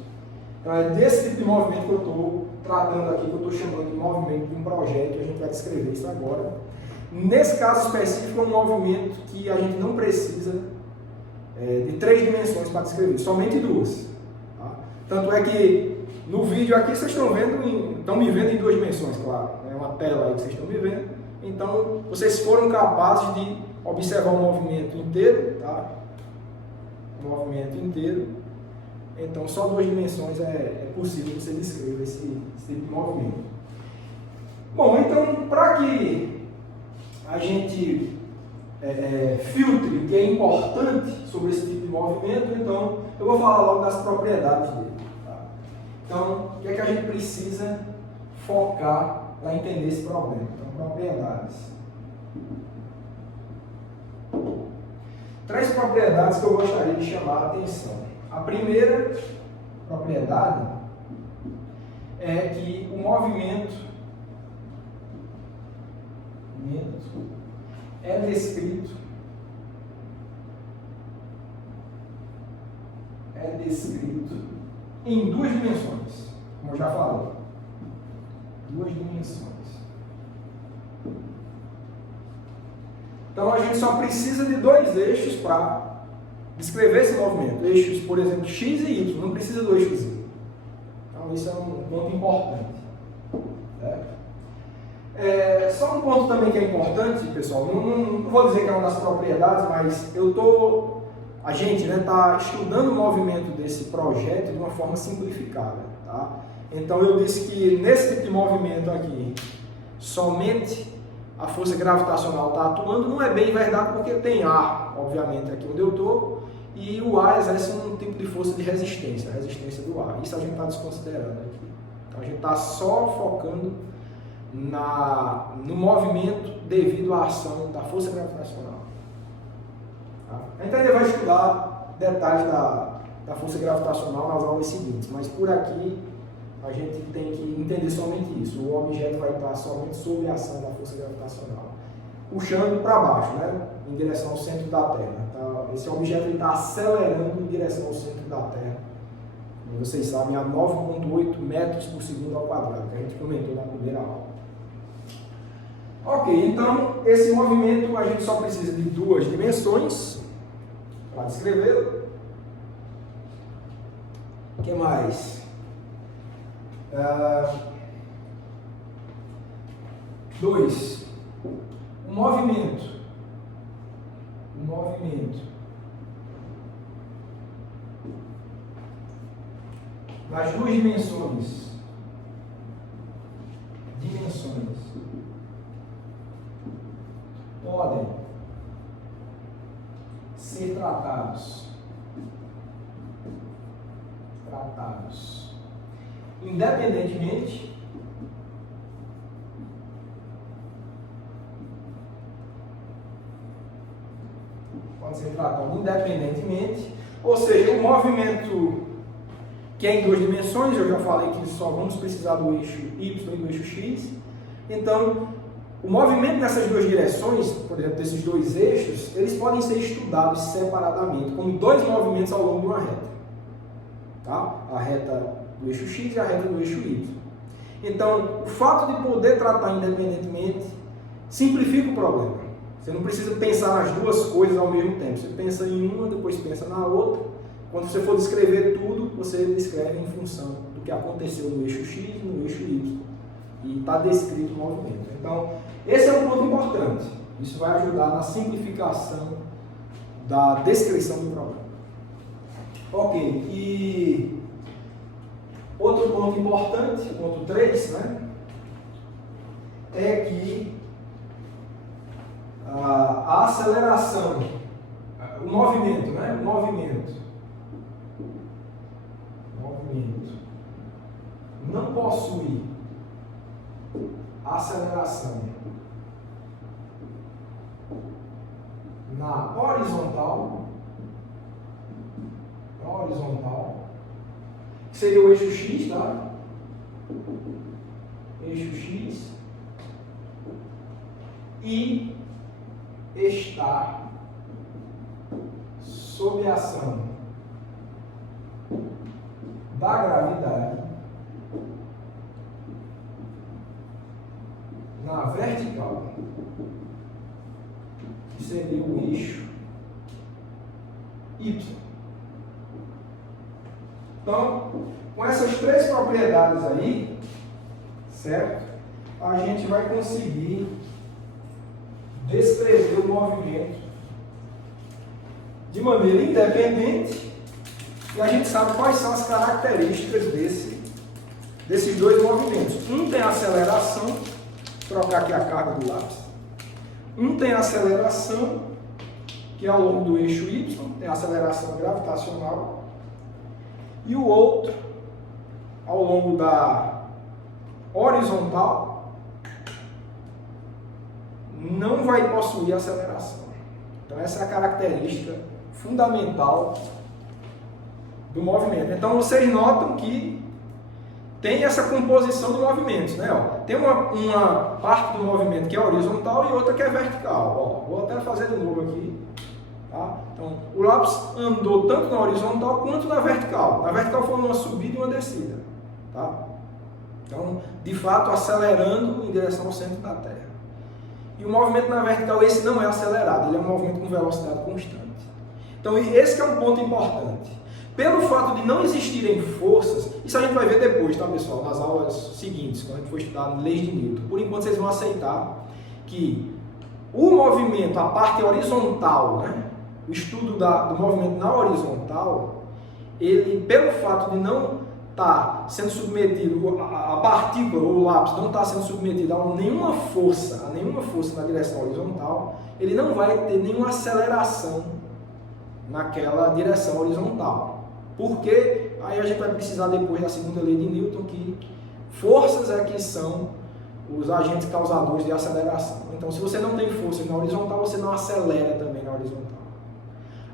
Então é desse tipo de movimento que eu estou tratando aqui, que eu estou chamando de movimento de um projétil, a gente vai descrever isso agora. Nesse caso específico, é um movimento que a gente não precisa de 3 dimensões para descrever, somente 2. Tá? Tanto é que no vídeo aqui vocês estão me vendo em 2 dimensões, claro. É uma tela aí que vocês estão me vendo. Então, vocês foram capazes de observar o movimento inteiro, tá? O movimento inteiro. Então, só 2 dimensões é possível você descrever esse tipo de movimento. Bom, então, para que a gente filtre o que é importante sobre esse tipo de movimento, então eu vou falar logo das propriedades dele. Tá? Então, o que é que a gente precisa focar para entender esse problema? Então, propriedades. 3 propriedades que eu gostaria de chamar a atenção. A primeira propriedade é que o movimento é descrito em 2 dimensões, como eu já falei. 2 dimensões. Então a gente só precisa de 2 eixos para descrever esse movimento. Eixos, por exemplo, x e y, não precisa do eixo z. Então isso é um ponto importante. Certo? Só um ponto também que é importante, pessoal, não vou dizer que é uma das propriedades, mas a gente está estudando o movimento desse projeto de uma forma simplificada. Tá? Então eu disse que nesse tipo de movimento aqui, somente a força gravitacional está atuando, não é bem verdade porque tem ar, obviamente, aqui onde eu estou, e o ar exerce um tipo de força de resistência, a resistência do ar. Isso a gente está desconsiderando aqui. Então a gente está só focando no movimento devido à ação da força gravitacional. Tá? A gente ainda vai estudar detalhes da força gravitacional nas aulas seguintes, mas por aqui a gente tem que entender somente isso. O objeto vai estar somente sob a ação da força gravitacional, puxando para baixo, né? Em direção ao centro da Terra. Tá? Esse objeto está acelerando em direção ao centro da Terra. E vocês sabem, a 9,8 metros por segundo ao quadrado, que a gente comentou na primeira aula. Ok, então esse movimento a gente só precisa de 2 dimensões para descrevê-lo. O que mais? 2. O movimento das 2 dimensões podem ser tratados independentemente ou seja, o movimento que é em 2 dimensões, eu já falei que só vamos precisar do eixo Y e do eixo X, então o movimento nessas 2 direções, por exemplo, desses 2 eixos, eles podem ser estudados separadamente, como 2 movimentos ao longo de uma reta. Tá? A reta do eixo X e a reta do eixo Y. Então, o fato de poder tratar independentemente simplifica o problema. Você não precisa pensar nas 2 coisas ao mesmo tempo. Você pensa em uma, depois pensa na outra. Quando você for descrever tudo, você descreve em função do que aconteceu no eixo X e no eixo Y. e está descrito o movimento. Então, esse é um ponto importante. Isso vai ajudar na simplificação da descrição do problema. Ok, e outro ponto importante, ponto 3, né, é que a aceleração, o movimento, né, o movimento não possui aceleração na horizontal, que seria o eixo X, tá? Eixo X, e está sob a ação da gravidade na vertical, que seria o eixo Y. Então, com essas três propriedades aí, certo? A gente vai conseguir descrever o movimento de maneira independente e a gente sabe quais são as características desses dois movimentos. Um tem aceleração, vou trocar aqui a carga do lápis. Um tem aceleração, que é ao longo do eixo Y, tem aceleração gravitacional, e o outro, ao longo da horizontal, não vai possuir aceleração. Então essa é a característica fundamental do movimento. Então vocês notam que tem essa composição de movimentos, né? Ó, tem uma parte do movimento que é horizontal e outra que é vertical. Ó, vou até fazer de novo aqui. Tá? Então, o lápis andou tanto na horizontal quanto na vertical. Na vertical foi uma subida e uma descida. Tá? Então, de fato, acelerando em direção ao centro da Terra. E o movimento na vertical, esse não é acelerado, ele é um movimento com velocidade constante. Então, esse que é um ponto importante. Pelo fato de não existirem forças, isso a gente vai ver depois, tá, pessoal? Nas aulas seguintes, quando a gente for estudar leis de Newton. Por enquanto, vocês vão aceitar que o movimento, a parte horizontal, né? O estudo do movimento na horizontal, ele, pelo fato de não estar sendo submetido, a partícula ou o lápis não está sendo submetido a nenhuma força na direção horizontal, ele não vai ter nenhuma aceleração naquela direção horizontal. Porque aí a gente vai precisar depois da segunda lei de Newton, que forças é que são os agentes causadores de aceleração. Então, se você não tem força na horizontal, você não acelera também na horizontal.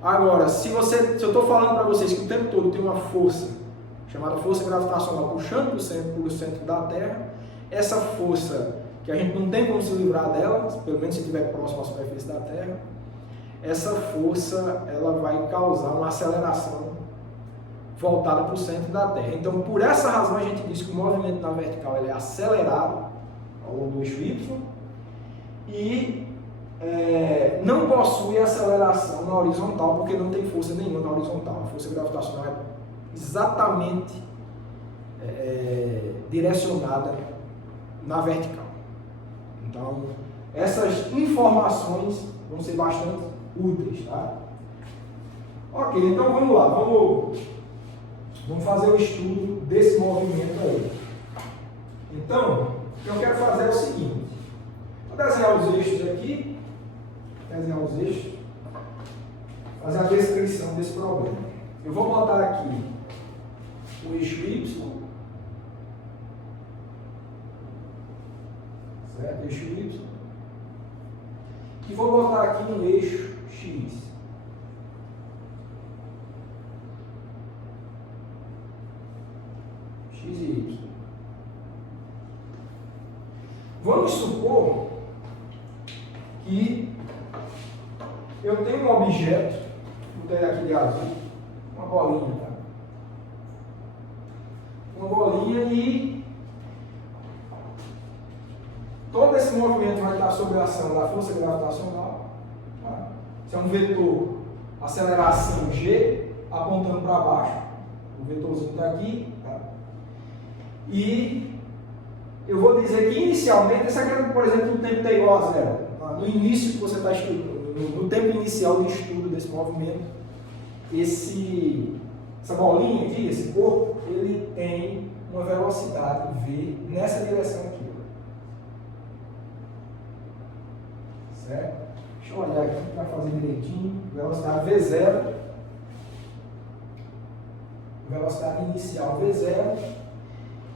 Agora, se eu estou falando para vocês que o tempo todo tem uma força, chamada força gravitacional, puxando para o centro da Terra, essa força, que a gente não tem como se livrar dela, pelo menos se estiver próximo à superfície da Terra, essa força ela vai causar uma aceleração voltada para o centro da Terra. Então, por essa razão, a gente diz que o movimento na vertical ele é acelerado ao longo do eixo Y e não possui aceleração na horizontal, porque não tem força nenhuma na horizontal. A força gravitacional é exatamente direcionada na vertical. Então, essas informações vão ser bastante úteis, tá? Ok, então vamos lá, vamos fazer o estudo desse movimento aí. Então, o que eu quero fazer é o seguinte: vou desenhar os eixos aqui, fazer a descrição desse problema. Eu vou botar aqui o eixo Y, certo? Eixo Y, e vou botar aqui um eixo X. X e Y. Vamos supor que eu tenho um objeto, vou ter aqui de azul, uma bolinha, tá? Uma bolinha e todo esse movimento vai estar sob a ação da força gravitacional. Tá? Isso é um vetor aceleração G apontando para baixo. O vetorzinho está aqui. Tá? E eu vou dizer que inicialmente, esse aqui, por exemplo, o tempo está igual a zero. No início que você está estudando, no tempo inicial de estudo desse movimento, essa bolinha aqui, esse corpo, ele tem uma velocidade v nessa direção aqui. Certo? Deixa eu olhar aqui para fazer direitinho. Velocidade V0. Velocidade inicial V0.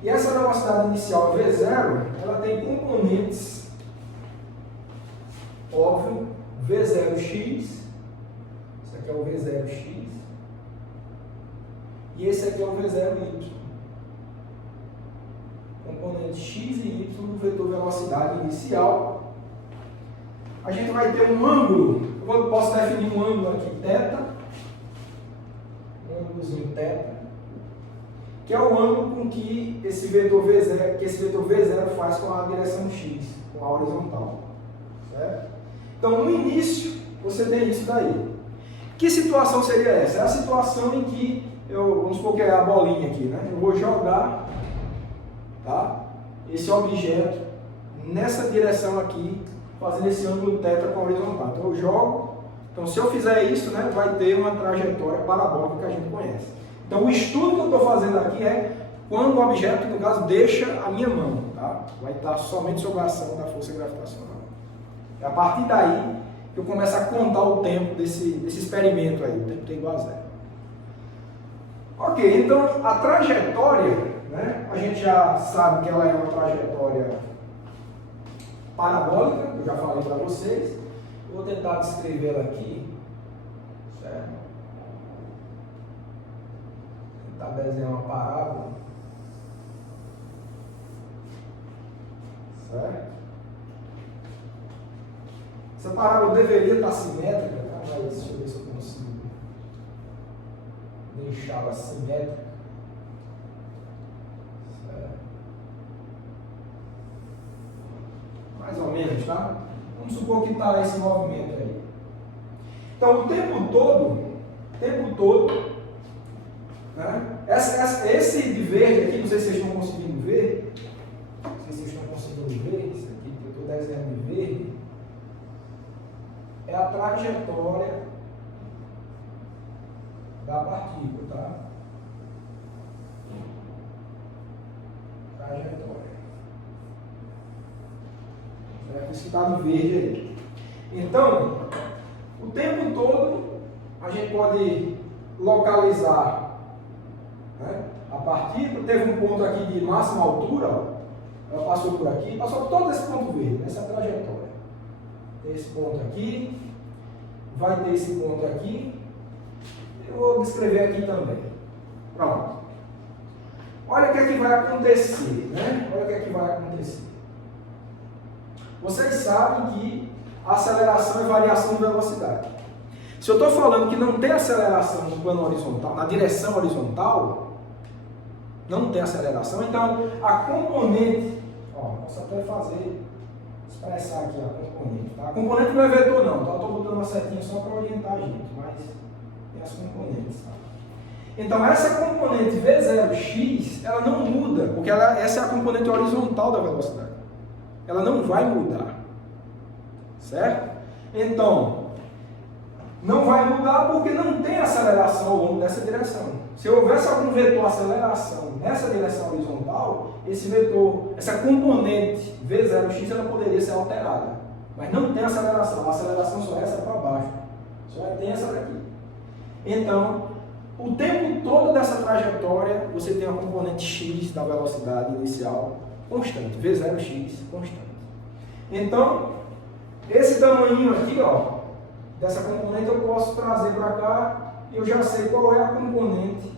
E essa velocidade inicial V0, ela tem componentes, óbvio, V0x. Esse aqui é o V0x. E esse aqui é o V0y. Componente x e y do vetor velocidade inicial. A gente vai ter um ângulo, eu posso definir um ângulo aqui, θ, um ângulozinho θ, que é o ângulo com que esse vetor V0 faz com a direção x, com a horizontal. Certo? Então, no início, você tem isso daí. Que situação seria essa? É a situação em que, vamos supor que é a bolinha aqui, né? Eu vou jogar, tá, esse objeto nessa direção aqui, fazendo esse ângulo θ com a horizontal. Então eu jogo, então se eu fizer isso, né, vai ter uma trajetória parabólica que a gente conhece. Então o estudo que eu estou fazendo aqui é quando o objeto, no caso, deixa a minha mão, tá? Vai estar somente sob a ação da força gravitacional. É a partir daí que eu começo a contar o tempo desse experimento aí, o tempo tem igual a zero. Ok, então a trajetória, né, a gente já sabe que ela é uma trajetória parabólica, eu já falei para vocês. Vou tentar descrever ela aqui, certo? Tentar desenhar uma parábola, certo? Essa parábola deveria estar simétrica, tá? Mas deixa eu ver se eu consigo deixá-la simétrica. Mais ou menos, tá? Vamos supor que está esse movimento aí. Então, o tempo todo, né? Esse de verde aqui, não sei se vocês estão conseguindo ver, não sei se vocês estão conseguindo ver, isso aqui que eu estou desenhando de verde, é a trajetória da partícula, tá? Trajetória. Isso que está no verde aí. Então, o tempo todo a gente pode localizar, né, a partícula. Teve um ponto aqui de máxima altura, ó, ela passou por aqui, passou por todo esse ponto verde, essa trajetória. Tem esse ponto aqui, vai ter esse ponto aqui. Eu vou descrever aqui também. Pronto. Olha o que é que vai acontecer, né? Olha o que é que vai acontecer. Vocês sabem que a aceleração é variação de velocidade. Se eu estou falando que não tem aceleração no plano horizontal, na direção horizontal, não tem aceleração, então a componente, posso até expressar aqui a componente, tá? A componente não é vetor não, tá? Eu estou botando uma setinha só para orientar a gente, mas tem as componentes, tá? Então essa componente V0x, ela não muda, porque essa é a componente horizontal da velocidade. Ela não vai mudar, certo? Então, não vai mudar porque não tem aceleração ao longo dessa direção. Se houvesse algum vetor aceleração nessa direção horizontal, esse vetor, essa componente V0x, ela poderia ser alterada. Mas não tem aceleração, a aceleração só é essa para baixo, só tem essa daqui. Então, o tempo todo dessa trajetória, você tem a componente x da velocidade inicial constante, V0x constante. Então, esse tamanho aqui, ó, dessa componente eu posso trazer para cá e eu já sei qual é a componente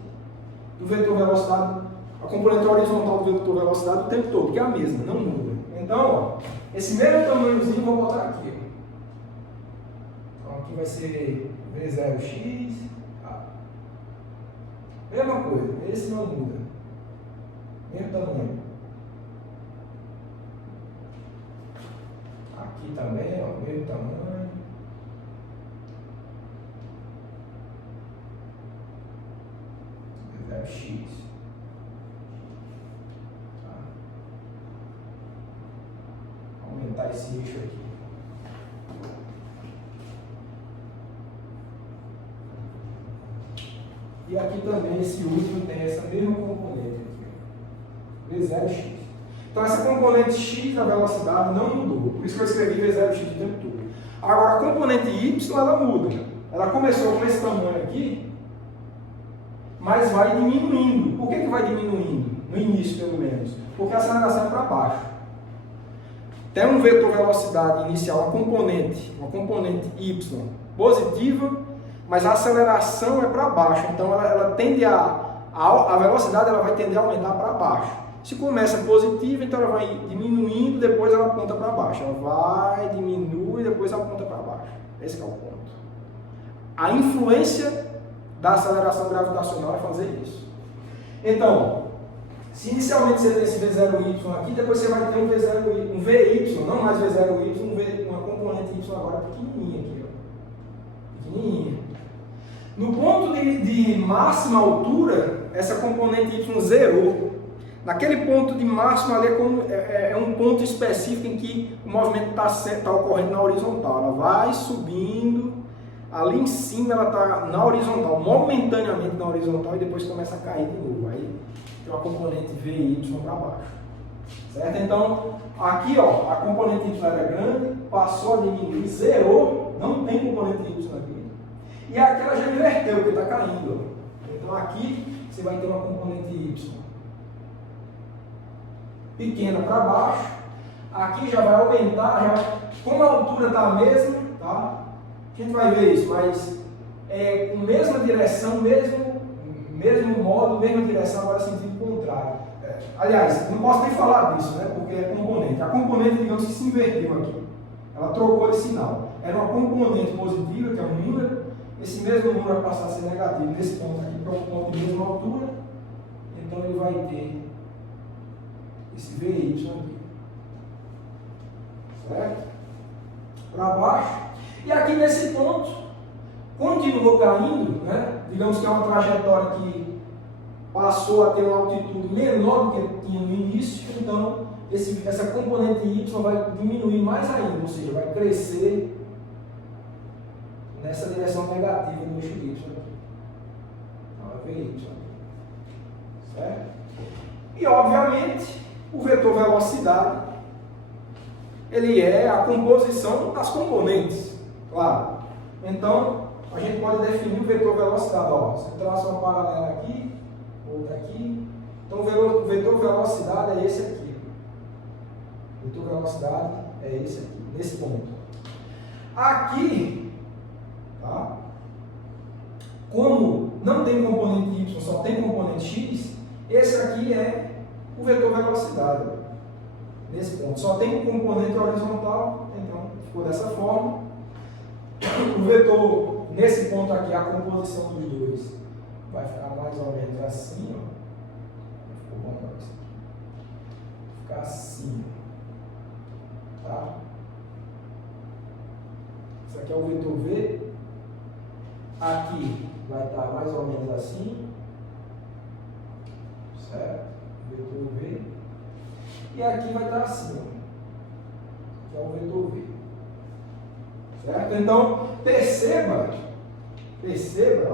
do vetor velocidade, a componente horizontal do vetor velocidade o tempo todo, que é a mesma, não muda. Então, ó, esse mesmo tamanhozinho eu vou botar aqui. Então, aqui vai ser V0x. Mesma coisa, esse não muda. Mesmo tamanho. Aqui também, ó, mesmo tamanho. V0x. Tá. esse eixo aqui. E aqui também, esse último tem essa mesma componente aqui, V0x. Então essa componente x da velocidade não mudou, por isso que eu escrevi V0x o tempo todo. Agora a componente y ela muda. Ela começou com esse tamanho aqui, mas vai diminuindo. Por que vai diminuindo? No início, pelo menos. Porque a aceleração é para baixo. Tem um vetor velocidade inicial, uma componente y positiva, mas a aceleração é para baixo. Então ela tende a velocidade ela vai tender a aumentar para baixo. Se começa positiva, então ela vai diminuindo, depois ela aponta para baixo. Ela vai, diminui, depois aponta para baixo. Esse é o ponto. A influência da aceleração gravitacional é fazer isso. Então, se inicialmente você tem esse V0y aqui, depois você vai ter um V0y, um VY, não mais V0y, uma componente y agora pequenininha aqui, ó. Pequenininha. No ponto de máxima altura, essa componente y zerou. Naquele ponto de máxima ali é um ponto específico em que o movimento está ocorrendo na horizontal. Ela vai subindo, ali em cima ela está na horizontal, momentaneamente na horizontal, e depois começa a cair de novo. Aí tem uma componente VY para baixo. Certo? Então, aqui ó, a componente Y era grande, passou a diminuir, zerou, não tem componente Y aqui. E aqui ela já inverteu, porque está caindo. Ó. Então aqui você vai ter uma componente Y pequena para baixo, aqui já vai aumentar, como a altura está a mesma, tá? A gente vai ver isso, mas com mesma direção, mesmo modo, mesma direção, agora sentido contrário. Aliás, não posso nem falar disso, né? Porque é componente. A componente, digamos que se inverteu aqui. Ela trocou de sinal. Era uma componente positiva, que é um número, esse mesmo número vai passar a ser negativo nesse ponto aqui, para um ponto de mesma altura, então ele vai ter esse VY aqui, certo? Para baixo. E aqui nesse ponto, continuou caindo, né? Digamos que é uma trajetória que passou a ter uma altitude menor do que tinha no início, então essa componente Y vai diminuir mais ainda, ou seja, vai crescer nessa direção negativa do eixo Y aqui. Então é VY, certo? E obviamente, o vetor velocidade, ele é a composição das componentes, claro. Então, a gente pode definir o vetor velocidade. Ó, você traça uma paralela aqui, outra aqui. Então, o vetor velocidade é esse aqui. O vetor velocidade é esse aqui, nesse ponto. Aqui, tá? Como não tem componente Y, só tem componente X, esse aqui é o vetor velocidade, nesse ponto. Só tem um componente horizontal, então ficou dessa forma. O vetor, nesse ponto aqui, a composição dos dois vai ficar mais ou menos assim, ó. Ficou bom agora isso aqui. Ficar assim, tá? Isso aqui é o vetor V. Aqui vai estar mais ou menos assim, certo? Vetor V, e aqui vai estar assim, ó, que é o vetor V, certo? Então, perceba,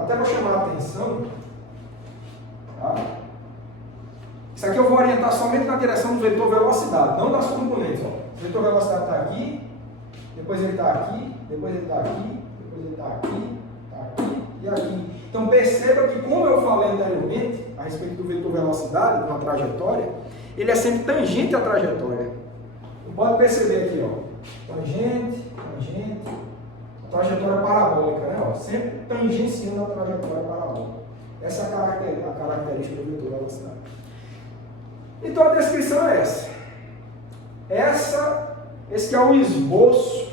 até para chamar a atenção, tá? Isso aqui eu vou orientar somente na direção do vetor velocidade, não das componentes, ó. O vetor velocidade está aqui, depois ele está aqui, depois ele está aqui, depois ele está aqui, e aqui. Então perceba que, como eu falei anteriormente, a respeito do vetor velocidade, de uma trajetória, ele é sempre tangente à trajetória. Pode perceber aqui, ó, tangente, a trajetória parabólica, né? Ó, sempre tangenciando a trajetória parabólica. Essa é a característica do vetor velocidade. Então a descrição é essa. Esse que é o esboço,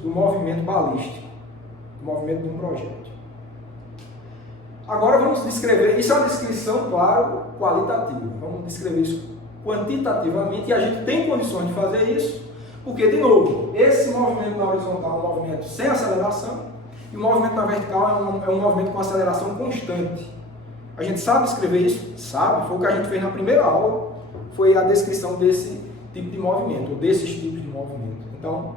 do movimento balístico, do movimento de um projétil. Agora vamos descrever, isso é uma descrição, claro, qualitativa. Vamos descrever isso quantitativamente e a gente tem condições de fazer isso, porque, de novo, esse movimento na horizontal é um movimento sem aceleração e o movimento na vertical é um movimento com aceleração constante. A gente sabe escrever isso? Sabe, foi o que a gente fez na primeira aula, foi a descrição tipo de movimento, ou desses tipos de movimento. Então,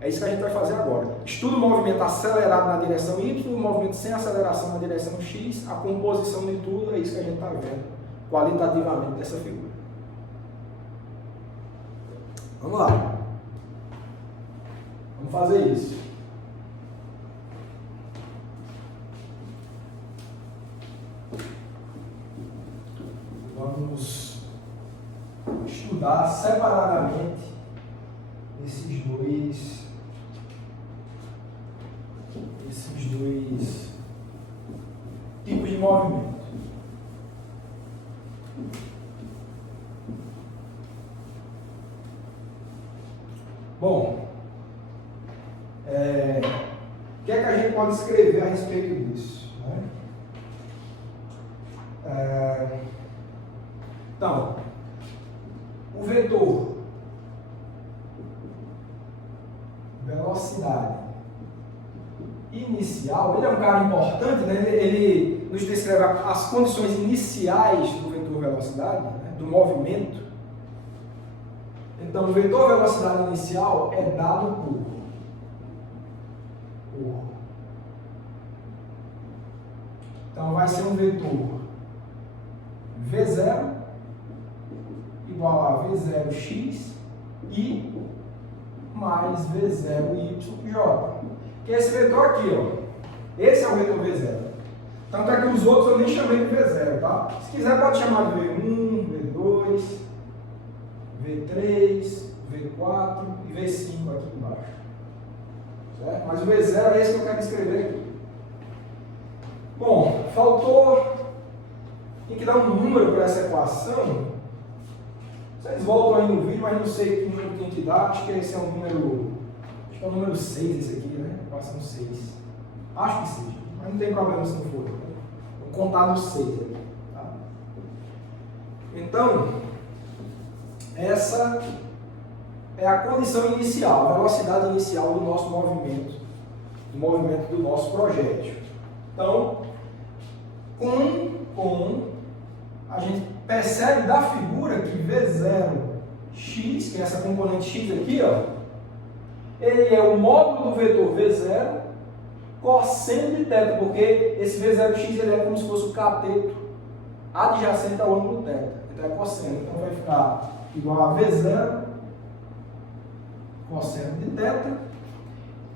é isso que a gente vai fazer agora. Estuda o movimento acelerado na direção Y, o movimento sem aceleração na direção X, a composição de tudo, é isso que a gente está vendo qualitativamente dessa figura. Vamos lá. Vamos fazer isso. Vamos estudar separadamente esses dois tipos de movimento. Bom, o que é que a gente pode escrever a respeito disso, né? Então, o vetor velocidade inicial, ele é um cara importante, né? Ele nos descreve as condições iniciais do vetor velocidade, né? Do movimento. Então, o vetor velocidade inicial é dado por então, vai ser um vetor V0 igual a V0x i mais V0yj. Que é esse vetor aqui, ó. Esse é o vetor V0. Tanto é que os outros eu nem chamei de V0, tá? Se quiser pode chamar de V1, V2, V3, V4 e V5 aqui embaixo. Certo? Mas o V0 é esse que eu quero escrever aqui. Bom, faltou... Tem que dar um número para essa equação. Vocês voltam aí no vídeo, mas não sei que número tem que dar. Acho que esse é o número... Acho que é o número 6 esse aqui, né? Equação 6. Acho que seja. Mas não tem problema se não for. Vou contar no 6 aqui. Tá? Então, essa é a condição inicial, a velocidade inicial do nosso movimento, do movimento do nosso projétil. Então, a gente percebe da figura que V0x, que é essa componente x aqui, ó, ele é o módulo do vetor V0 cosseno de θ, porque esse V0x ele é como se fosse o cateto adjacente ao ângulo θ. Então é cosseno. Então vai ficar igual a V0 cosseno de θ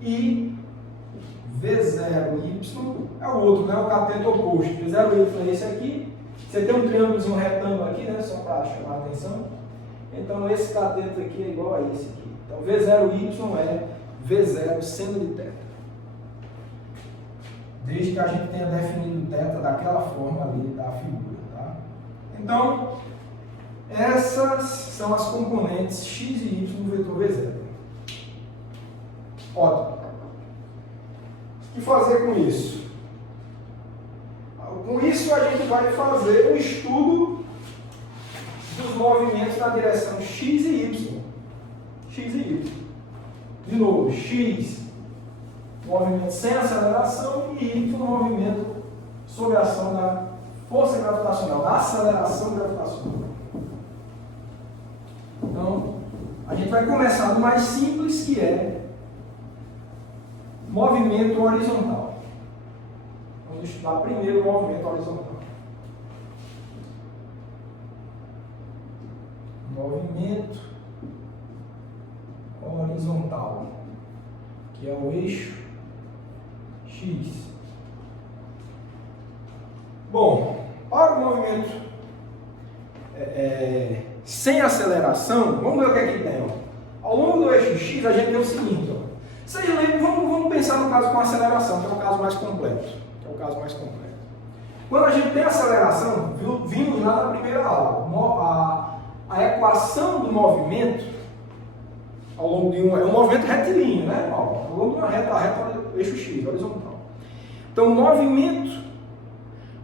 e V0y é o outro, né? O cateto oposto. V0y é esse aqui. Você tem um triângulozinho retângulo aqui, né? Só para chamar a atenção. Então esse cateto aqui é igual a esse aqui. Então V0y é V0 seno de θ. Desde que a gente tenha definido θ daquela forma ali da figura, tá? Então, essas são as componentes x e y do vetor V0. Ótimo. O que fazer com isso? Com isso a gente vai fazer um estudo dos movimentos na direção x e y. X e y. De novo, x, movimento sem aceleração, e y, movimento sob a ação da força gravitacional, da aceleração gravitacional. Então, a gente vai começar do mais simples, que é movimento horizontal. Vamos estudar primeiro o movimento horizontal. Movimento horizontal, que é o eixo X. Bom, para o movimento sem aceleração, vamos ver o que é que tem. Ó. Ao longo do eixo X, a gente tem o seguinte. Ó. Vocês lembram, vamos pensar no caso com aceleração, que é o caso mais completo. Quando a gente tem aceleração, vimos lá na primeira aula, a equação do movimento ao longo de é um movimento retilíneo, né? Ao longo de uma reta, a reta do eixo X, horizontal. Então, o movimento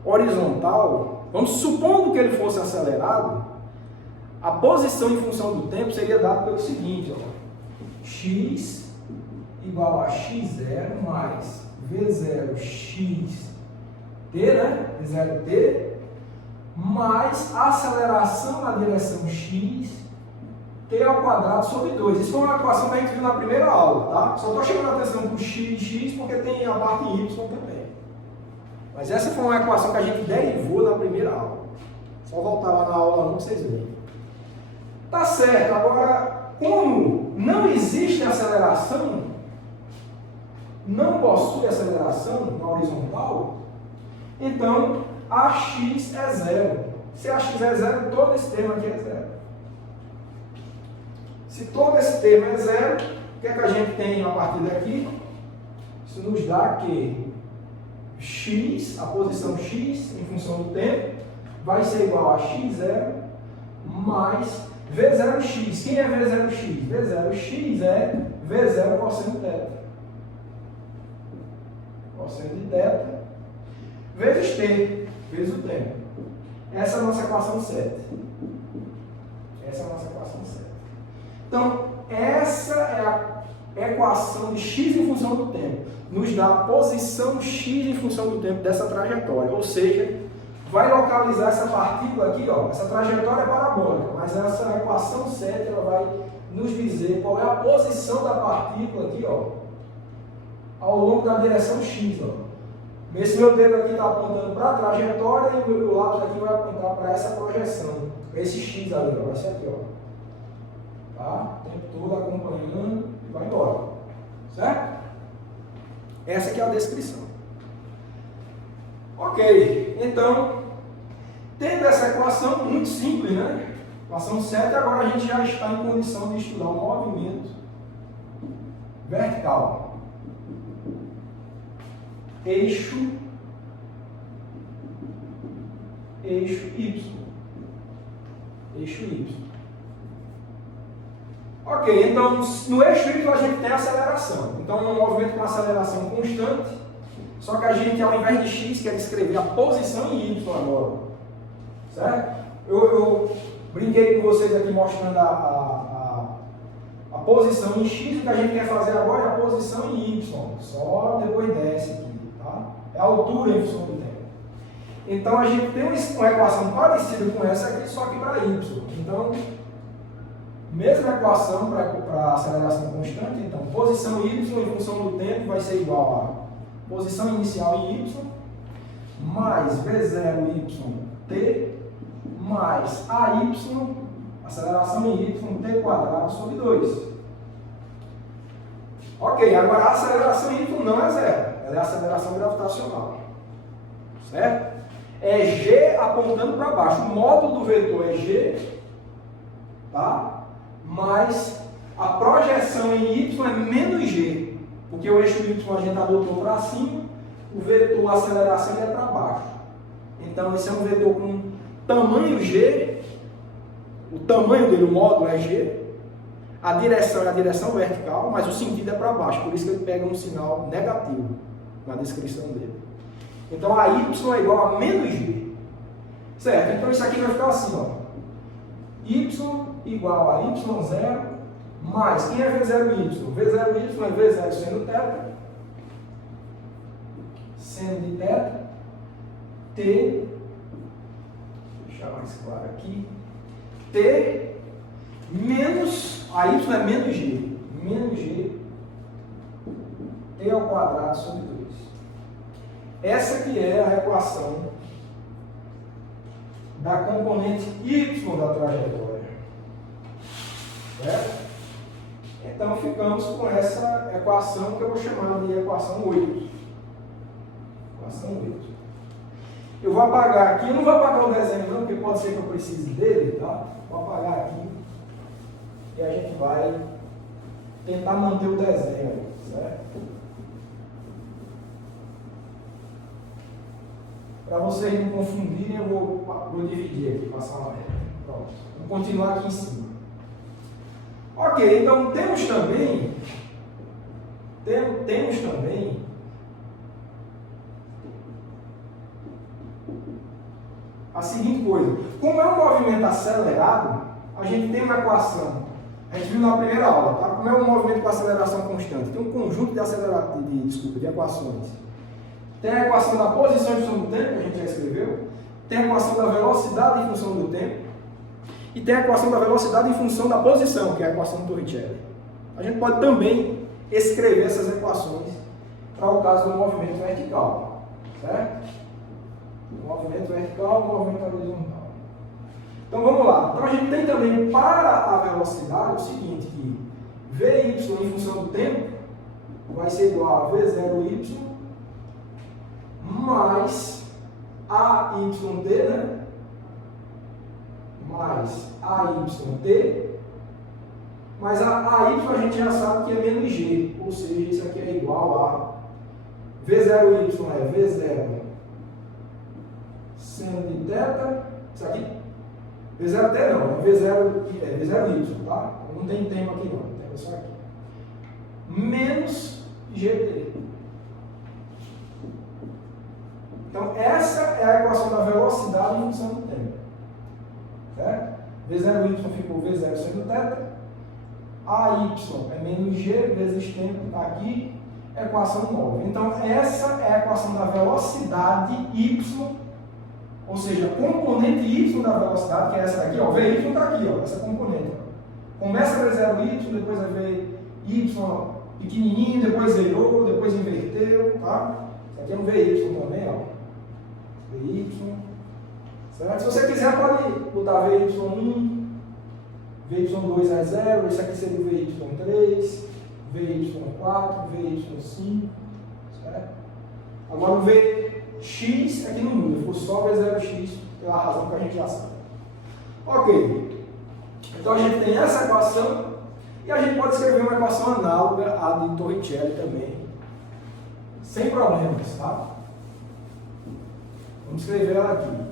horizontal, vamos supondo que ele fosse acelerado, a posição em função do tempo seria dada pelo seguinte, ó, x igual a x0 mais v0x t, né? v0t, mais a aceleração na direção x t ao quadrado sobre 2. Isso foi uma equação que a gente viu na primeira aula, tá? Só estou chamando a atenção para o x porque tem a parte y também. Mas essa foi uma equação que a gente derivou na primeira aula. Só voltar lá na aula 1 para vocês verem. Tá certo, agora, como não existe aceleração, não possui aceleração na horizontal, então AX é zero. Se AX é zero, todo esse termo aqui é zero. Se todo esse termo é zero, o que é que a gente tem a partir daqui? Isso nos dá que x, a posição x em função do tempo, vai ser igual a x0 mais V0x. Quem é V0x? V0x é V0 cosseno θ. Cosseno de θ vezes t, vezes o tempo. Essa é a nossa equação 7. Essa é a nossa equação 7. Então, essa é a equação de x em função do tempo. Nos dá a posição x em função do tempo dessa trajetória. Ou seja, vai localizar essa partícula aqui, ó. Essa trajetória é parabólica, mas essa equação 7 ela vai nos dizer qual é a posição da partícula aqui, ó, ao longo da direção x, ó. Esse meu dedo aqui está apontando para a trajetória e o meu lápis aqui vai apontar para essa projeção, esse x ali, ó, esse aqui, ó. Tá? O tempo todo acompanhando e vai embora. Certo? Essa aqui é a descrição. Ok, então, tendo essa equação muito simples, né? Equação 7, agora a gente já está em condição de estudar o movimento vertical. Eixo Y. Eixo Y. Ok, então no eixo Y a gente tem aceleração. Então é um movimento com aceleração constante, só que a gente, ao invés de x, quer descrever a posição em Y agora. Certo? Eu brinquei com vocês aqui mostrando a posição em x, o que a gente quer fazer agora é a posição em Y. Só depois desce aqui. É a altura em função do tempo. Então a gente tem uma equação parecida com essa aqui, só que para y. Então, mesma equação para aceleração constante. Então, posição y em função do tempo vai ser igual a posição inicial em y mais v0yt mais ay, aceleração em y, t quadrado sobre 2. Ok, agora a aceleração em y não é zero. Ela é a aceleração gravitacional, certo? É g apontando para baixo. O módulo do vetor é g, tá? Mas a projeção em y é menos g, porque o eixo y a gente adotou para cima, o vetor aceleração é para baixo. Então esse é um vetor com tamanho g, o tamanho dele, o módulo é g, a direção é a direção vertical, mas o sentido é para baixo, por isso que ele pega um sinal negativo na descrição dele. Então a y é igual a menos g. Certo? Então isso aqui vai ficar assim, ó. Y igual a y0 mais, quem é V0y? V0y é V0 seno θ, seno de θ, t, deixa eu deixar mais claro aqui, t menos, a y é menos g, t ao quadrado sobre 2. Essa que é a equação da componente y da trajetória. Certo? Então ficamos com essa equação que eu vou chamar de equação 8. Equação 8. Eu vou apagar aqui, eu não vou apagar o desenho não, porque pode ser que eu precise dele, tá? Vou apagar aqui e a gente vai tentar manter o desenho, certo? Para vocês não confundirem, eu vou dividir aqui, passar uma reta. Pronto. Vamos continuar aqui em cima. Ok, então temos também a seguinte coisa. Como é um movimento acelerado, a gente tem uma equação. A gente viu na primeira aula, tá? Como é um movimento com aceleração constante? Tem um conjunto de equações. Tem a equação da posição em função do tempo, que a gente já escreveu. Tem a equação da velocidade em função do tempo. e tem a equação da velocidade em função da posição, que é a equação do Torricelli. A gente pode também escrever essas equações para o caso do movimento vertical, certo? Movimento vertical, movimento horizontal. Então vamos lá. Então a gente tem também para a velocidade o seguinte, que Vy em função do tempo vai ser igual a V0y mais AYT, né? Mais AYT, mas a AY a gente já sabe que é menos G, ou seja, isso aqui é igual a V0y é V0 seno de θ, isso aqui, V0t não, é V0y, tá? Não tem tempo aqui não, tem só aqui. Menos GT. Então, essa é a equação da velocidade em função do tempo. Certo? V0y ficou V0 seno θ. AY é menos G vezes tempo, está aqui, equação 9. Então, essa é a equação da velocidade Y, ou seja, componente Y da velocidade, que é essa daqui, ó, VY está aqui, ó, essa componente. Ó. Começa V0Y, depois é VY pequenininho, depois zerou, depois inverteu, tá? Isso aqui é um VY também, ó. VY, certo? Se você quiser, pode botar VY1, VY2 é 0, esse aqui seria o VY3, VY4, VY5, certo? Agora o Vx aqui não muda, ficou só V0x, pela razão que a gente já sabe. Ok, então a gente tem essa equação e a gente pode escrever uma equação análoga à de Torricelli também, sem problemas, tá? Vamos escrever ela aqui.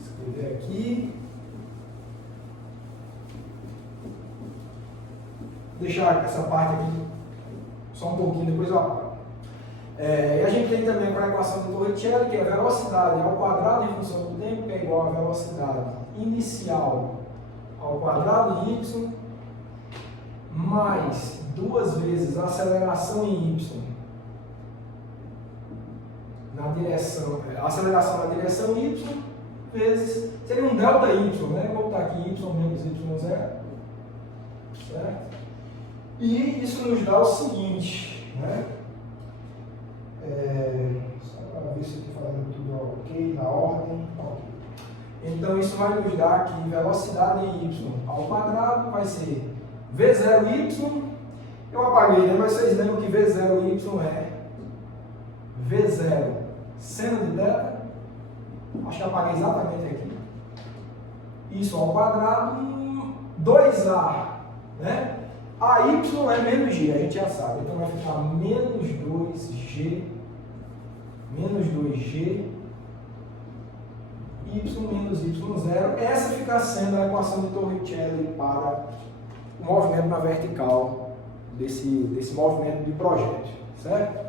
Escrever aqui. Deixar essa parte aqui só um pouquinho, depois eu apago. E a gente tem também a equação do Torricelli, que é a velocidade ao quadrado em função do tempo, que é igual à velocidade inicial ao quadrado de y, mais duas vezes a aceleração em y na direção, a aceleração na direção y, vezes, seria um delta y, né? Vou botar aqui y menos y0, certo? E isso nos dá o seguinte, né? Só para ver se eu estou fazendo tudo ok, na ordem. Okay. Então isso vai nos dar aqui velocidade em y ao quadrado, vai ser V0y, eu apaguei, né? Mas vocês lembram que V0y é V0 seno de θ, acho que apaguei exatamente aqui. Isso ao quadrado, 2a, né? A y é menos g, a gente já sabe, então vai ficar menos 2g, menos 2g, y menos y0. Essa fica sendo a equação de Torricelli para o movimento na vertical desse movimento de projétil, certo?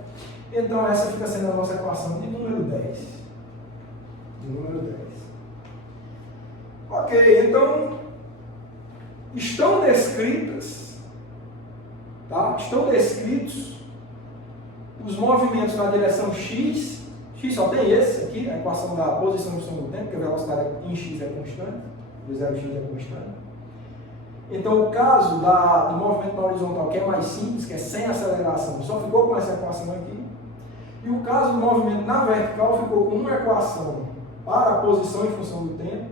Então essa fica sendo a nossa equação de número 10. De número 10. Ok, então estão descritas. Tá? Estão descritos os movimentos na direção x só tem esse aqui, a equação da posição em função do tempo, porque a velocidade em x é constante, V0x é constante. Então o caso do movimento na horizontal, que é mais simples, que é sem aceleração, só ficou com essa equação aqui. E o caso do movimento na vertical ficou com uma equação para a posição em função do tempo,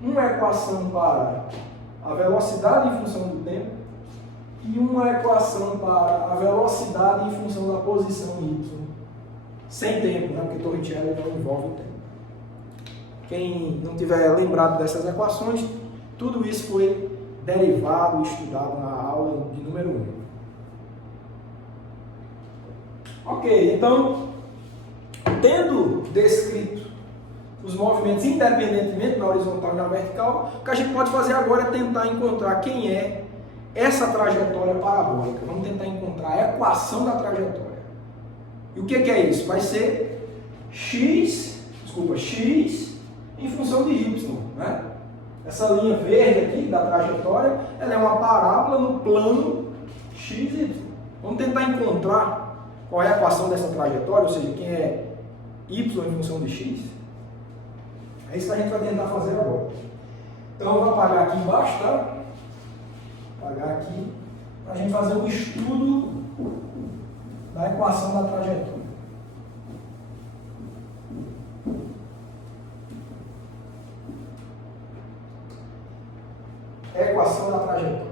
uma equação para a velocidade em função do tempo, e uma equação para a velocidade em função da posição y, sem tempo, né? Porque Torricelli não envolve o tempo. Quem não tiver lembrado dessas equações, tudo isso foi derivado e estudado na aula de número 1. Ok, então, tendo descrito os movimentos independentemente na horizontal e na vertical, o que a gente pode fazer agora é tentar encontrar quem é essa trajetória parabólica. Vamos tentar encontrar a equação da trajetória. E o que é isso? Vai ser x em função de y, né? Essa linha verde aqui da trajetória, ela é uma parábola no plano x, y. Vamos tentar encontrar qual é a equação dessa trajetória, ou seja, y em função de x? É isso que a gente vai tentar fazer agora. Então eu vou apagar aqui embaixo, tá? Apagar aqui, para a gente fazer um estudo da equação da trajetória. Equação da trajetória.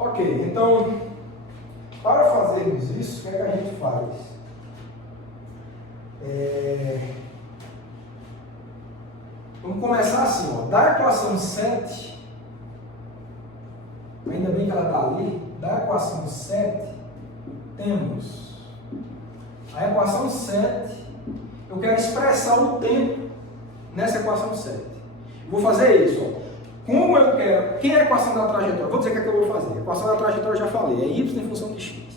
Ok, então, para fazermos isso, o que é que a gente faz? Vamos começar assim, ó. Da equação 7, ainda bem que ela está ali, da equação 7, temos a equação 7, eu quero expressar o tempo nessa equação 7. Vou fazer isso, ó. Como eu quero, quem é a equação da trajetória? Vou dizer o que é que eu vou fazer. A equação da trajetória eu já falei, é y em função de x.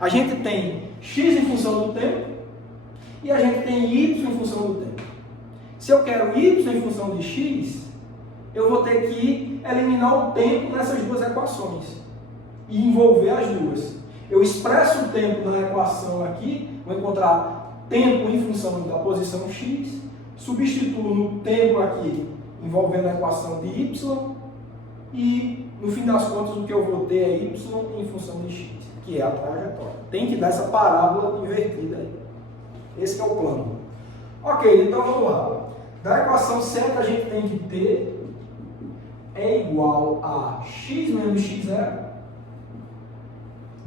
A gente tem x em função do tempo e a gente tem y em função do tempo. Se eu quero y em função de x, eu vou ter que eliminar o tempo nessas duas equações e envolver as duas. Eu expresso o tempo na equação aqui, vou encontrar tempo em função da posição x, substituo no tempo aqui envolvendo a equação de y, e no fim das contas o que eu vou ter é y em função de x, que é a trajetória. Tem que dar essa parábola invertida aí. Esse é o plano. Ok, então vamos lá. Da equação 7 a gente tem que ter é igual a x menos x0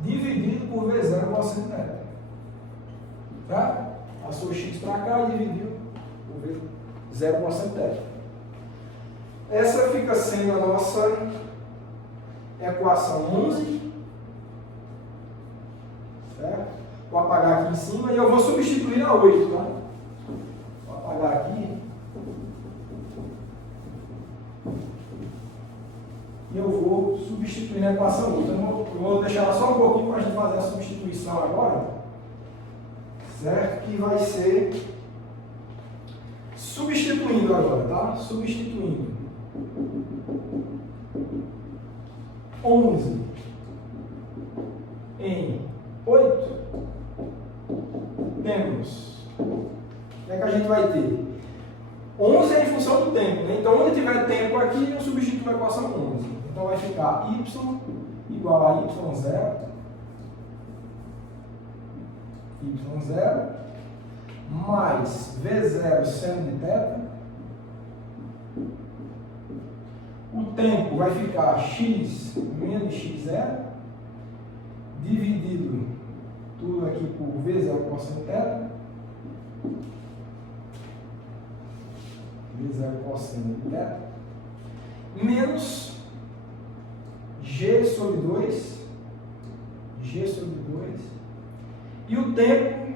dividido por v0 cosseno θ. Tá? Passou x para cá e dividiu por v0 cosseno θ. Essa fica sendo a nossa equação 11, certo? Vou apagar aqui em cima e eu vou substituir a 8, tá? Vou apagar aqui e eu vou substituir na equação 8. Eu vou deixar ela só um pouquinho para a gente fazer a substituição agora, certo? Que vai ser substituindo agora, tá? Substituindo 11 em 8, temos, o que é que a gente vai ter? 11 é em função do tempo, né? Então, onde tiver tempo aqui, eu substituo a equação 11. Então, vai ficar y igual a y0 mais v0 seno de θ. O tempo vai ficar x menos x0 dividido tudo aqui por v0 cosseno θ. V0 cosseno θ menos g sobre 2 e o tempo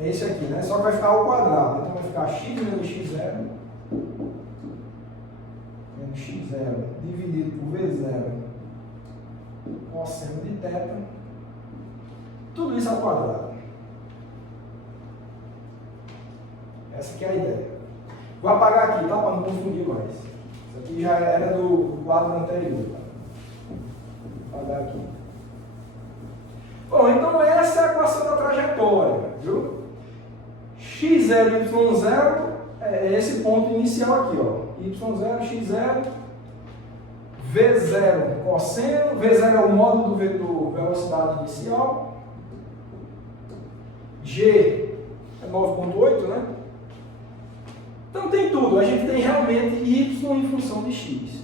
é esse aqui, né? Só que vai ficar ao quadrado, então vai ficar x menos x0 dividido por v0 cosseno de θ, tudo isso ao quadrado. Essa aqui é a ideia. Vou apagar aqui, tá? Para não confundir mais. Isso aqui já era do quadro anterior. Tá? Vou apagar aqui. Bom, então essa é a equação da trajetória, viu? x0 e y0 é esse ponto inicial aqui, ó. y0, x0, v0 cosseno, v0 é o módulo do vetor velocidade inicial, g é 9,8, né? Então tem tudo, a gente tem realmente y em função de x.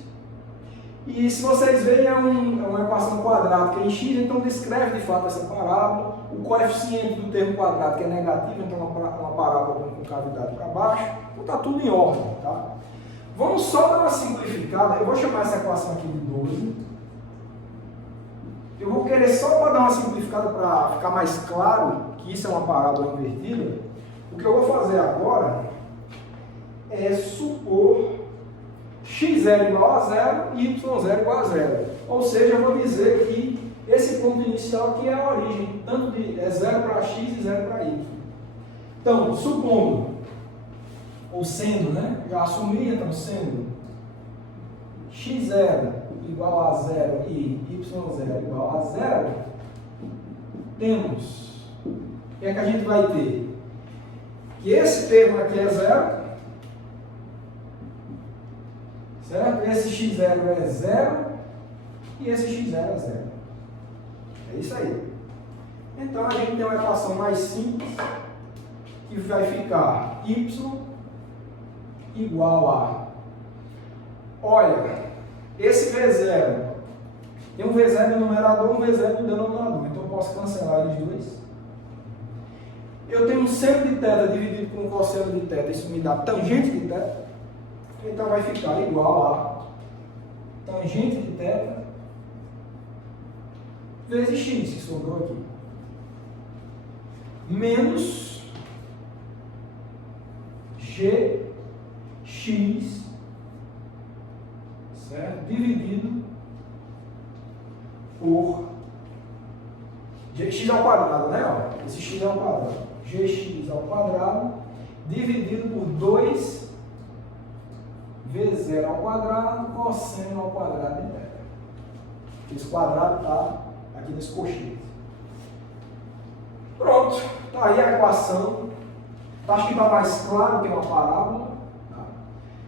E se vocês verem, é uma equação quadrática em x, então descreve de fato essa parábola. O coeficiente do termo quadrático é negativo, então é uma parábola com cavidade para baixo. Então está tudo em ordem, tá? Vamos só dar uma simplificada. Eu vou chamar essa equação aqui de 12. Eu vou querer só para dar uma simplificada para ficar mais claro que isso é uma parábola invertida. O que eu vou fazer agora é supor x0 igual a 0 e y0 igual a 0. Ou seja, eu vou dizer que esse ponto inicial aqui é a origem, tanto de 0 para x e 0 para y. Então, supondo, ou sendo, né? Já assumi, então, sendo x0 igual a 0 e y0 igual a 0, temos, o que é que a gente vai ter? Que esse termo aqui é 0, certo? Esse x0 é 0 e esse x0 é 0. É isso aí. Então a gente tem uma equação mais simples, que vai ficar y igual a, olha, esse V0, tem um V0 no numerador e um V0 no denominador, então eu posso cancelar eles dois. Eu tenho um seno de θ dividido com o cosseno de θ, isso me dá tangente de θ, então vai ficar igual a tangente de θ vezes x, que sobrou aqui, menos gx, certo? Dividido por gx ao quadrado, né? Ó, esse x ao quadrado, gx ao quadrado dividido por 2 v0 ao quadrado cosseno ao quadrado de θ. Esse quadrado está aqui nesse coxinho. Pronto, está aí a equação. Acho que está mais claro que uma parábola. Tá?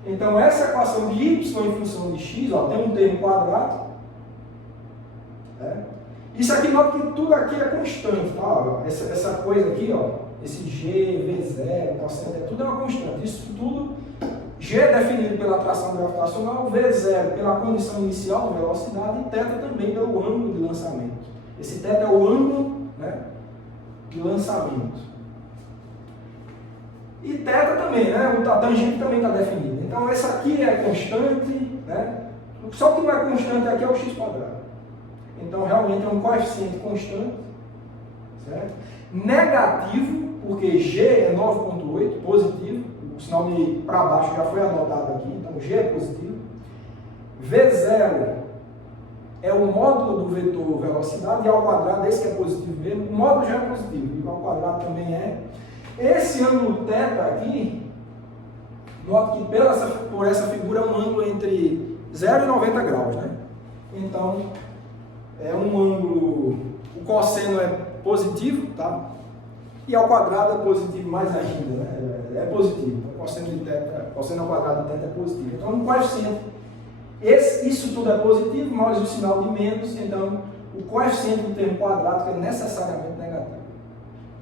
Então, essa equação de y em função de x, ó, tem um termo quadrado. Né? Isso aqui, nota que tudo aqui é constante. Tá? Essa coisa aqui, ó, esse g, v0, cosseno, tudo é uma constante. Isso tudo, g é definido pela atração gravitacional, v0 pela condição inicial de velocidade e θ também pelo ângulo de lançamento. Esse θ é o ângulo, né, de lançamento. E θ também, né? A tangente também está definida. Então, essa aqui é constante, né? Só que não é constante aqui é o x². Então, realmente é um coeficiente constante, certo? Negativo, porque g é 9,8, positivo. O sinal de para baixo já foi anotado aqui, então g é positivo. V0 é o módulo do vetor velocidade, e ao quadrado, esse que é positivo mesmo, o módulo já é positivo, e ao quadrado também é. Esse ângulo θ aqui, nota que por essa figura é um ângulo entre 0 e 90 graus, né? Então, é um ângulo, o cosseno é positivo, tá? E ao quadrado é positivo mais ainda, né? É positivo. O cosseno de θ, cosseno ao quadrado de θ é positivo. Então, um coeficiente, isso tudo é positivo, mais o sinal de menos, então o coeficiente do termo quadrático é necessariamente negativo,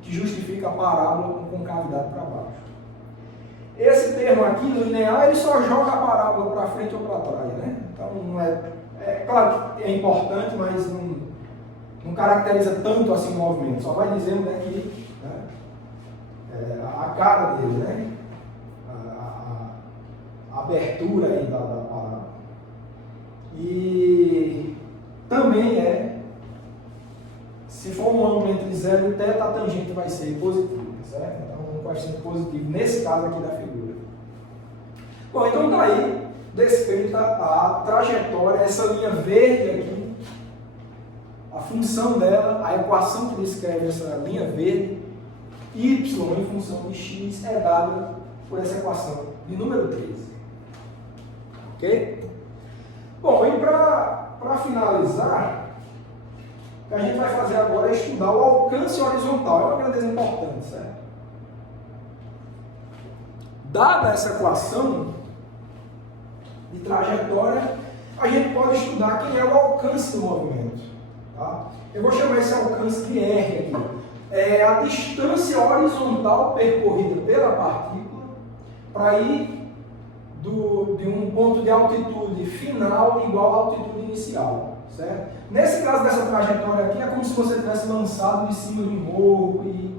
que justifica a parábola com concavidade para baixo. Esse termo aqui, linear, ele só joga a parábola para frente ou para trás, né? Então, não é claro que é importante, mas não caracteriza tanto assim o movimento, só vai dizendo, né, que, né, a cara dele, né? A abertura aí da parábola. E também se for um ângulo entre 0 e θ, a tangente vai ser positiva, certo? Então, um coeficiente positivo, nesse caso aqui da figura. Bom, então está aí descrita a trajetória, essa linha verde aqui, a função dela, a equação que descreve essa linha verde, y em função de x, é dada por essa equação de número 13. Ok? Bom, e para finalizar, o que a gente vai fazer agora é estudar o alcance horizontal. É uma grandeza importante, certo? Dada essa equação de trajetória, a gente pode estudar quem é o alcance do movimento. Tá? Eu vou chamar esse alcance de R aqui. É a distância horizontal percorrida pela partícula para ir de um ponto de altitude final igual à altitude inicial, certo? Nesse caso dessa trajetória aqui, é como se você tivesse lançado de cima de um morro e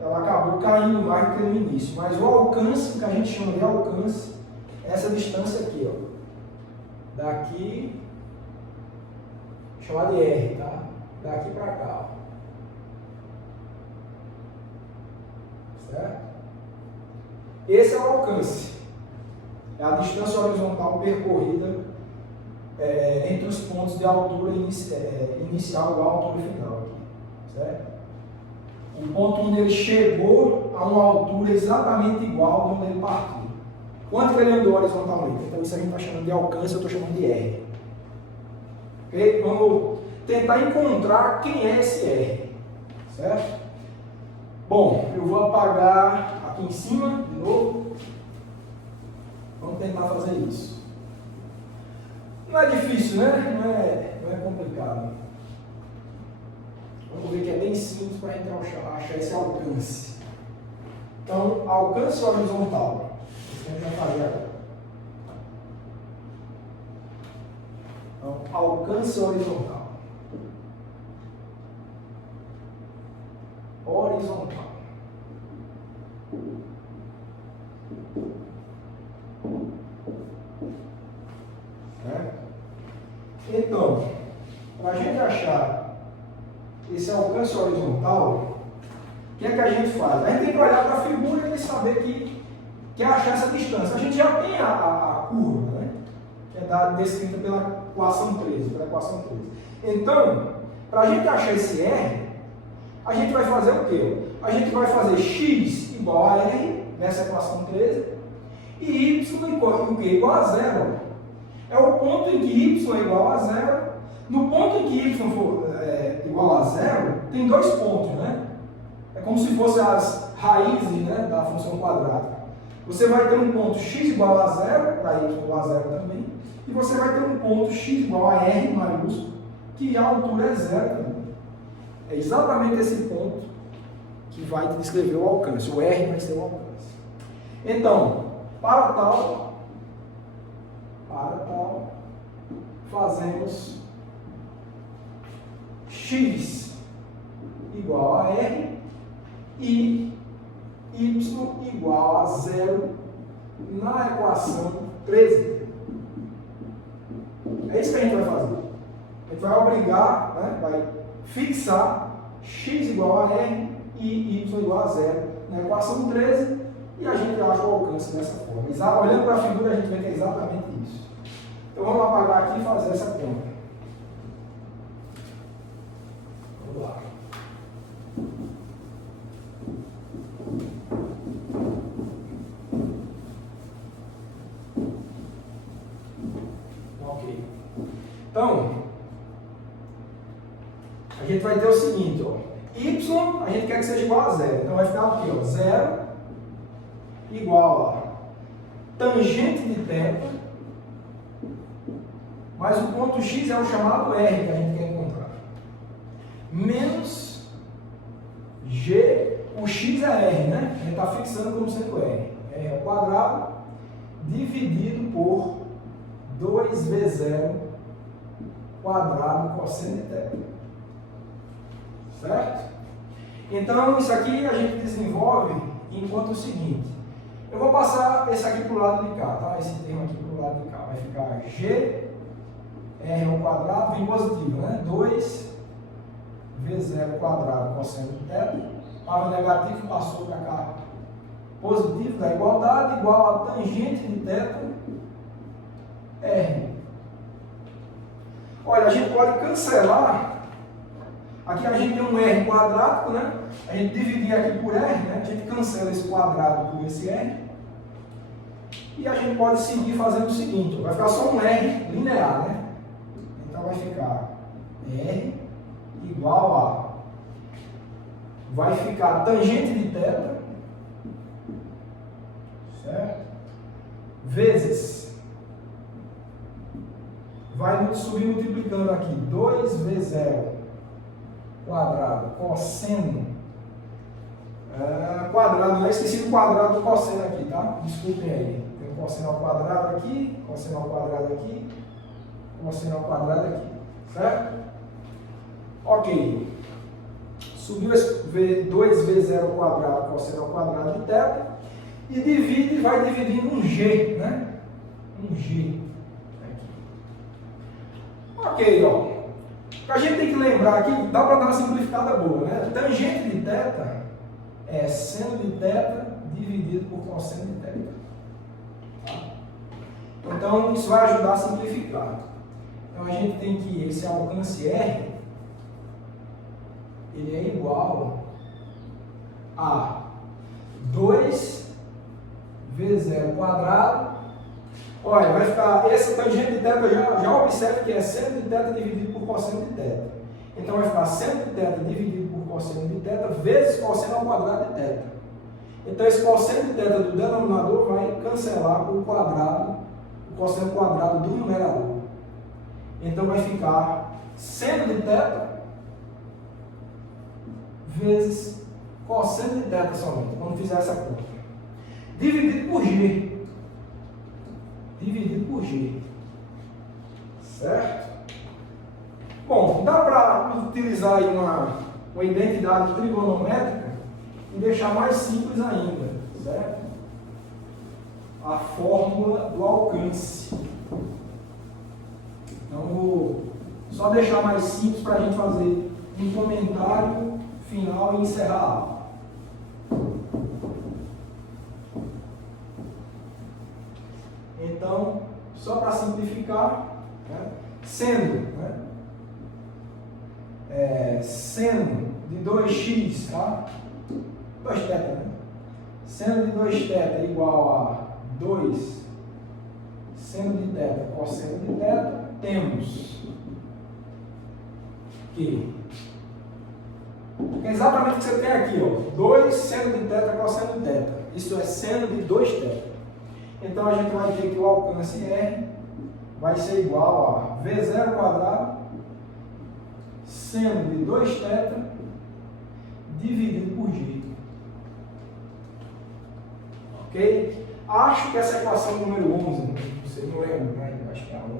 ela acabou caindo mais do que no início. Mas o alcance, que a gente chama de alcance, é essa distância aqui, ó. Daqui, vou chamar de R, tá? Daqui para cá, ó. Certo? Esse é o alcance. É a distância horizontal percorrida entre os pontos de altura inicial igual à altura final aqui, certo? O ponto onde ele chegou a uma altura exatamente igual de onde ele partiu. Quanto que ele andou horizontalmente? Então isso a gente está chamando de alcance, eu estou chamando de R. Ok? Vamos tentar encontrar quem é esse R. Certo? Bom, eu vou apagar aqui em cima de novo. Vamos tentar fazer isso. Não é difícil, né? Não é complicado. Vamos ver que é bem simples para a gente achar esse alcance. Então, alcance horizontal. Isso a gente vai fazer agora. Então, alcance horizontal. Horizontal. Certo? Então, para a gente achar esse alcance horizontal, o que é que a gente faz? A gente tem que olhar para a figura e saber que quer achar essa distância. A gente já tem a curva, né? Que é descrita pela equação 13. Então, para a gente achar esse R, a gente vai fazer o quê? A gente vai fazer x igual a R, nessa equação 13, e y igual a zero. É o ponto em que y é igual a zero. No ponto em que y for igual a zero, tem dois pontos, né? É como se fossem as raízes, né, da função quadrada. Você vai ter um ponto x igual a zero, para y igual a zero também, e você vai ter um ponto x igual a r maiúsculo, que a altura é zero também. É exatamente esse ponto que vai te descrever o alcance. O R vai ser o alcance. Então, para tal, fazemos x igual a R e y igual a zero na equação 13. É isso que a gente vai fazer. A gente vai obrigar, né, vai fixar x igual a R e y igual a zero na equação 13 e a gente acha o alcance dessa forma. Olhando para a figura, a gente vê que é exatamente isso. Então vamos apagar aqui e fazer essa conta. Vamos lá. Ok. Então, a gente vai ter o seguinte, ó. Y, a gente quer que seja igual a zero. Então vai ficar aqui, ó, 0 igual a tangente de θ, mas o ponto x é o chamado R que a gente quer encontrar, menos g, o x é R, né? A gente está fixando como sendo R. R ao quadrado, dividido por 2v0 quadrado cosseno de θ. Certo? Então, isso aqui a gente desenvolve enquanto o seguinte. Eu vou passar esse aqui para o lado de cá, tá? Esse termo aqui para o lado de cá. Vai ficar g r ao quadrado, vem positivo, né? 2v0 quadrado cosseno de θ. Estava negativo, passou para cá. Positivo da igualdade, igual a tangente de θ, r. Olha, a gente pode cancelar. Aqui a gente tem um R quadrático, né? A gente dividir aqui por R, né? A gente cancela esse quadrado por esse R. E a gente pode seguir fazendo o seguinte, vai ficar só um R linear, né? Então vai ficar R igual a... Vai ficar tangente de θ, certo? Vezes... Vai subir multiplicando aqui, 2v0 quadrado cosseno quadrado, não esqueci do quadrado do cosseno aqui, tá? Desculpem aí. Tem cosseno ao quadrado aqui, cosseno ao quadrado aqui, cosseno ao quadrado aqui, certo? Ok. Subiu esse 2v0 quadrado cosseno ao quadrado de θ e divide, vai dividindo um g, né? Um g aqui. Ok, ó. A gente tem que lembrar aqui, dá para dar uma simplificada boa, né? Tangente de θ é seno de θ dividido por cosseno de θ. Tá? Então, isso vai ajudar a simplificar. Então, a gente tem que esse alcance R, ele é igual a 2 V0 quadrado. Olha, vai ficar, essa tangente de θ, já observe que é seno de θ dividido por cosseno de θ. Então vai ficar seno de θ dividido por cosseno de θ vezes cosseno ao quadrado de θ. Então esse cosseno de θ do denominador vai cancelar com o quadrado, o cosseno quadrado do numerador. Então vai ficar seno de θ vezes cosseno de θ somente, quando fizer essa conta. Dividido por G. Dividido por G. Certo? Bom, dá para utilizar aí uma identidade trigonométrica e deixar mais simples ainda, certo? A fórmula do alcance. Então, vou só deixar mais simples para a gente fazer um comentário final e encerrar a aula. Então, só para simplificar, né? Seno de 2x, tá? 2θ, né? Seno de 2θ é igual a 2 seno de θ cosseno de θ, temos que é exatamente o que você tem aqui, ó, 2 seno de θ cosseno de θ. Isso é seno de 2θ. Então a gente vai ter que o alcance R vai ser igual a V0 quadrado seno de 2θ dividido por G. Ok? Acho que essa equação número 11, não sei, não lembro, né? Acho que é a 11.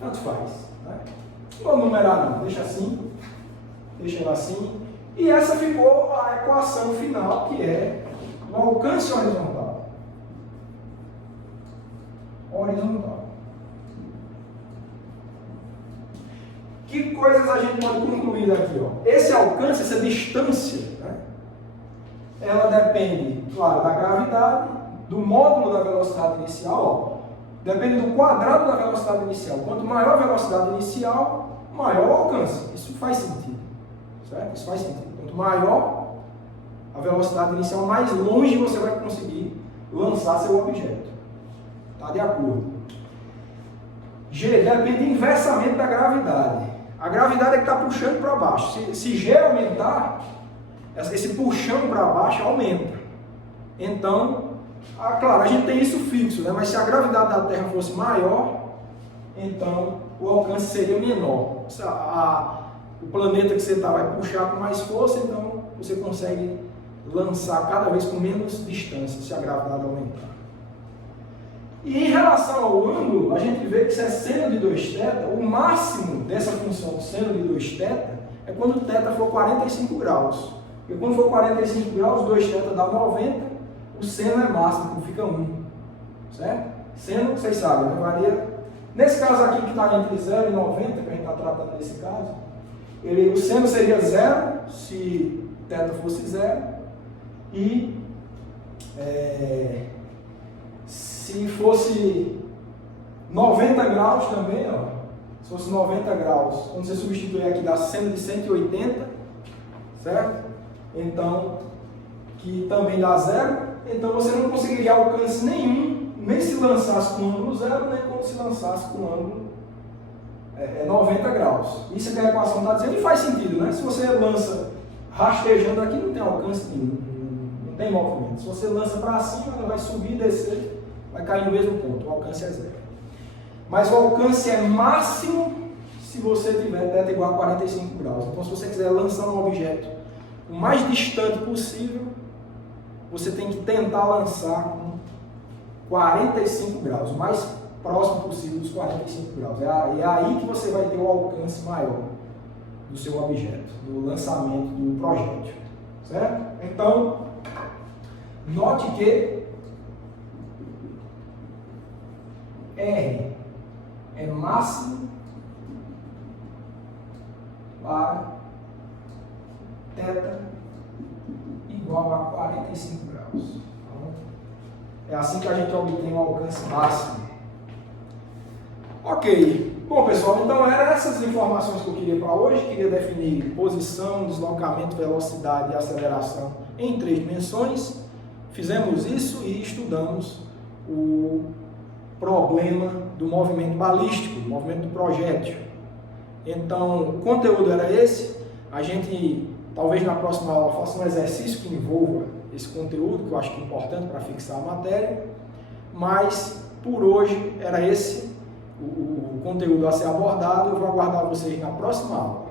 Tanto faz. Né? Não vou numerar não, deixa assim. Deixa ela assim. E essa ficou a equação final, que é o alcance horizontal. Horizontal. Que coisas a gente pode concluir daqui? Ó? Esse alcance, essa distância, né? Ela depende, claro, da gravidade, do módulo da velocidade inicial. Ó. Depende do quadrado da velocidade inicial. Quanto maior a velocidade inicial, maior o alcance. Isso faz sentido. Certo? Isso faz sentido. Quanto maior a velocidade inicial, mais longe você vai conseguir lançar seu objeto. Está de acordo. G depende inversamente da gravidade. A gravidade é que está puxando para baixo. Se G aumentar, esse puxão para baixo aumenta. Então, claro, a gente tem isso fixo, né? Mas se a gravidade da Terra fosse maior, então o alcance seria menor. O planeta que você está vai puxar com mais força, então você consegue lançar cada vez com menos distância, se a gravidade aumentar. E em relação ao ângulo, a gente vê que se é seno de 2θ, o máximo dessa função seno de 2θ é quando o θ for 45 graus. Porque quando for 45 graus, 2θ dá 90, o seno é máximo, fica 1. Certo? Seno, vocês sabem, né? Varia. Nesse caso aqui que está entre 0 e 90, que a gente está tratando desse caso, o seno seria 0, se θ fosse 0, e se fosse 90 graus também, ó, se fosse 90 graus, quando você substituir aqui dá seno de 180, certo? Então, que também dá 0, então você não conseguiria alcance nenhum, nem se lançasse com ângulo 0, nem quando se lançasse com ângulo 90 graus. Isso é que a equação está dizendo e faz sentido, né? Se você lança rastejando aqui, não tem alcance nenhum, não tem movimento. Se você lança para cima, ela vai subir e descer, vai cair no mesmo ponto, o alcance é 0. Mas o alcance é máximo se você tiver θ igual a 45 graus. Então, se você quiser lançar um objeto o mais distante possível, você tem que tentar lançar com 45 graus, o mais próximo possível dos 45 graus. É aí que você vai ter o alcance maior do seu objeto, do lançamento do projétil. Certo? Então, note que R é máximo para θ igual a 45 graus. Então, é assim que a gente obtém um alcance máximo. Ok. Bom, pessoal, então eram essas informações que eu queria para hoje. Queria definir posição, deslocamento, velocidade e aceleração em 3 dimensões. Fizemos isso e estudamos o problema do movimento balístico, do movimento do projétil. Então, o conteúdo era esse. A gente, talvez na próxima aula, faça um exercício que envolva esse conteúdo, que eu acho que é importante para fixar a matéria. Mas, por hoje, era esse o conteúdo a ser abordado. Eu vou aguardar vocês na próxima aula.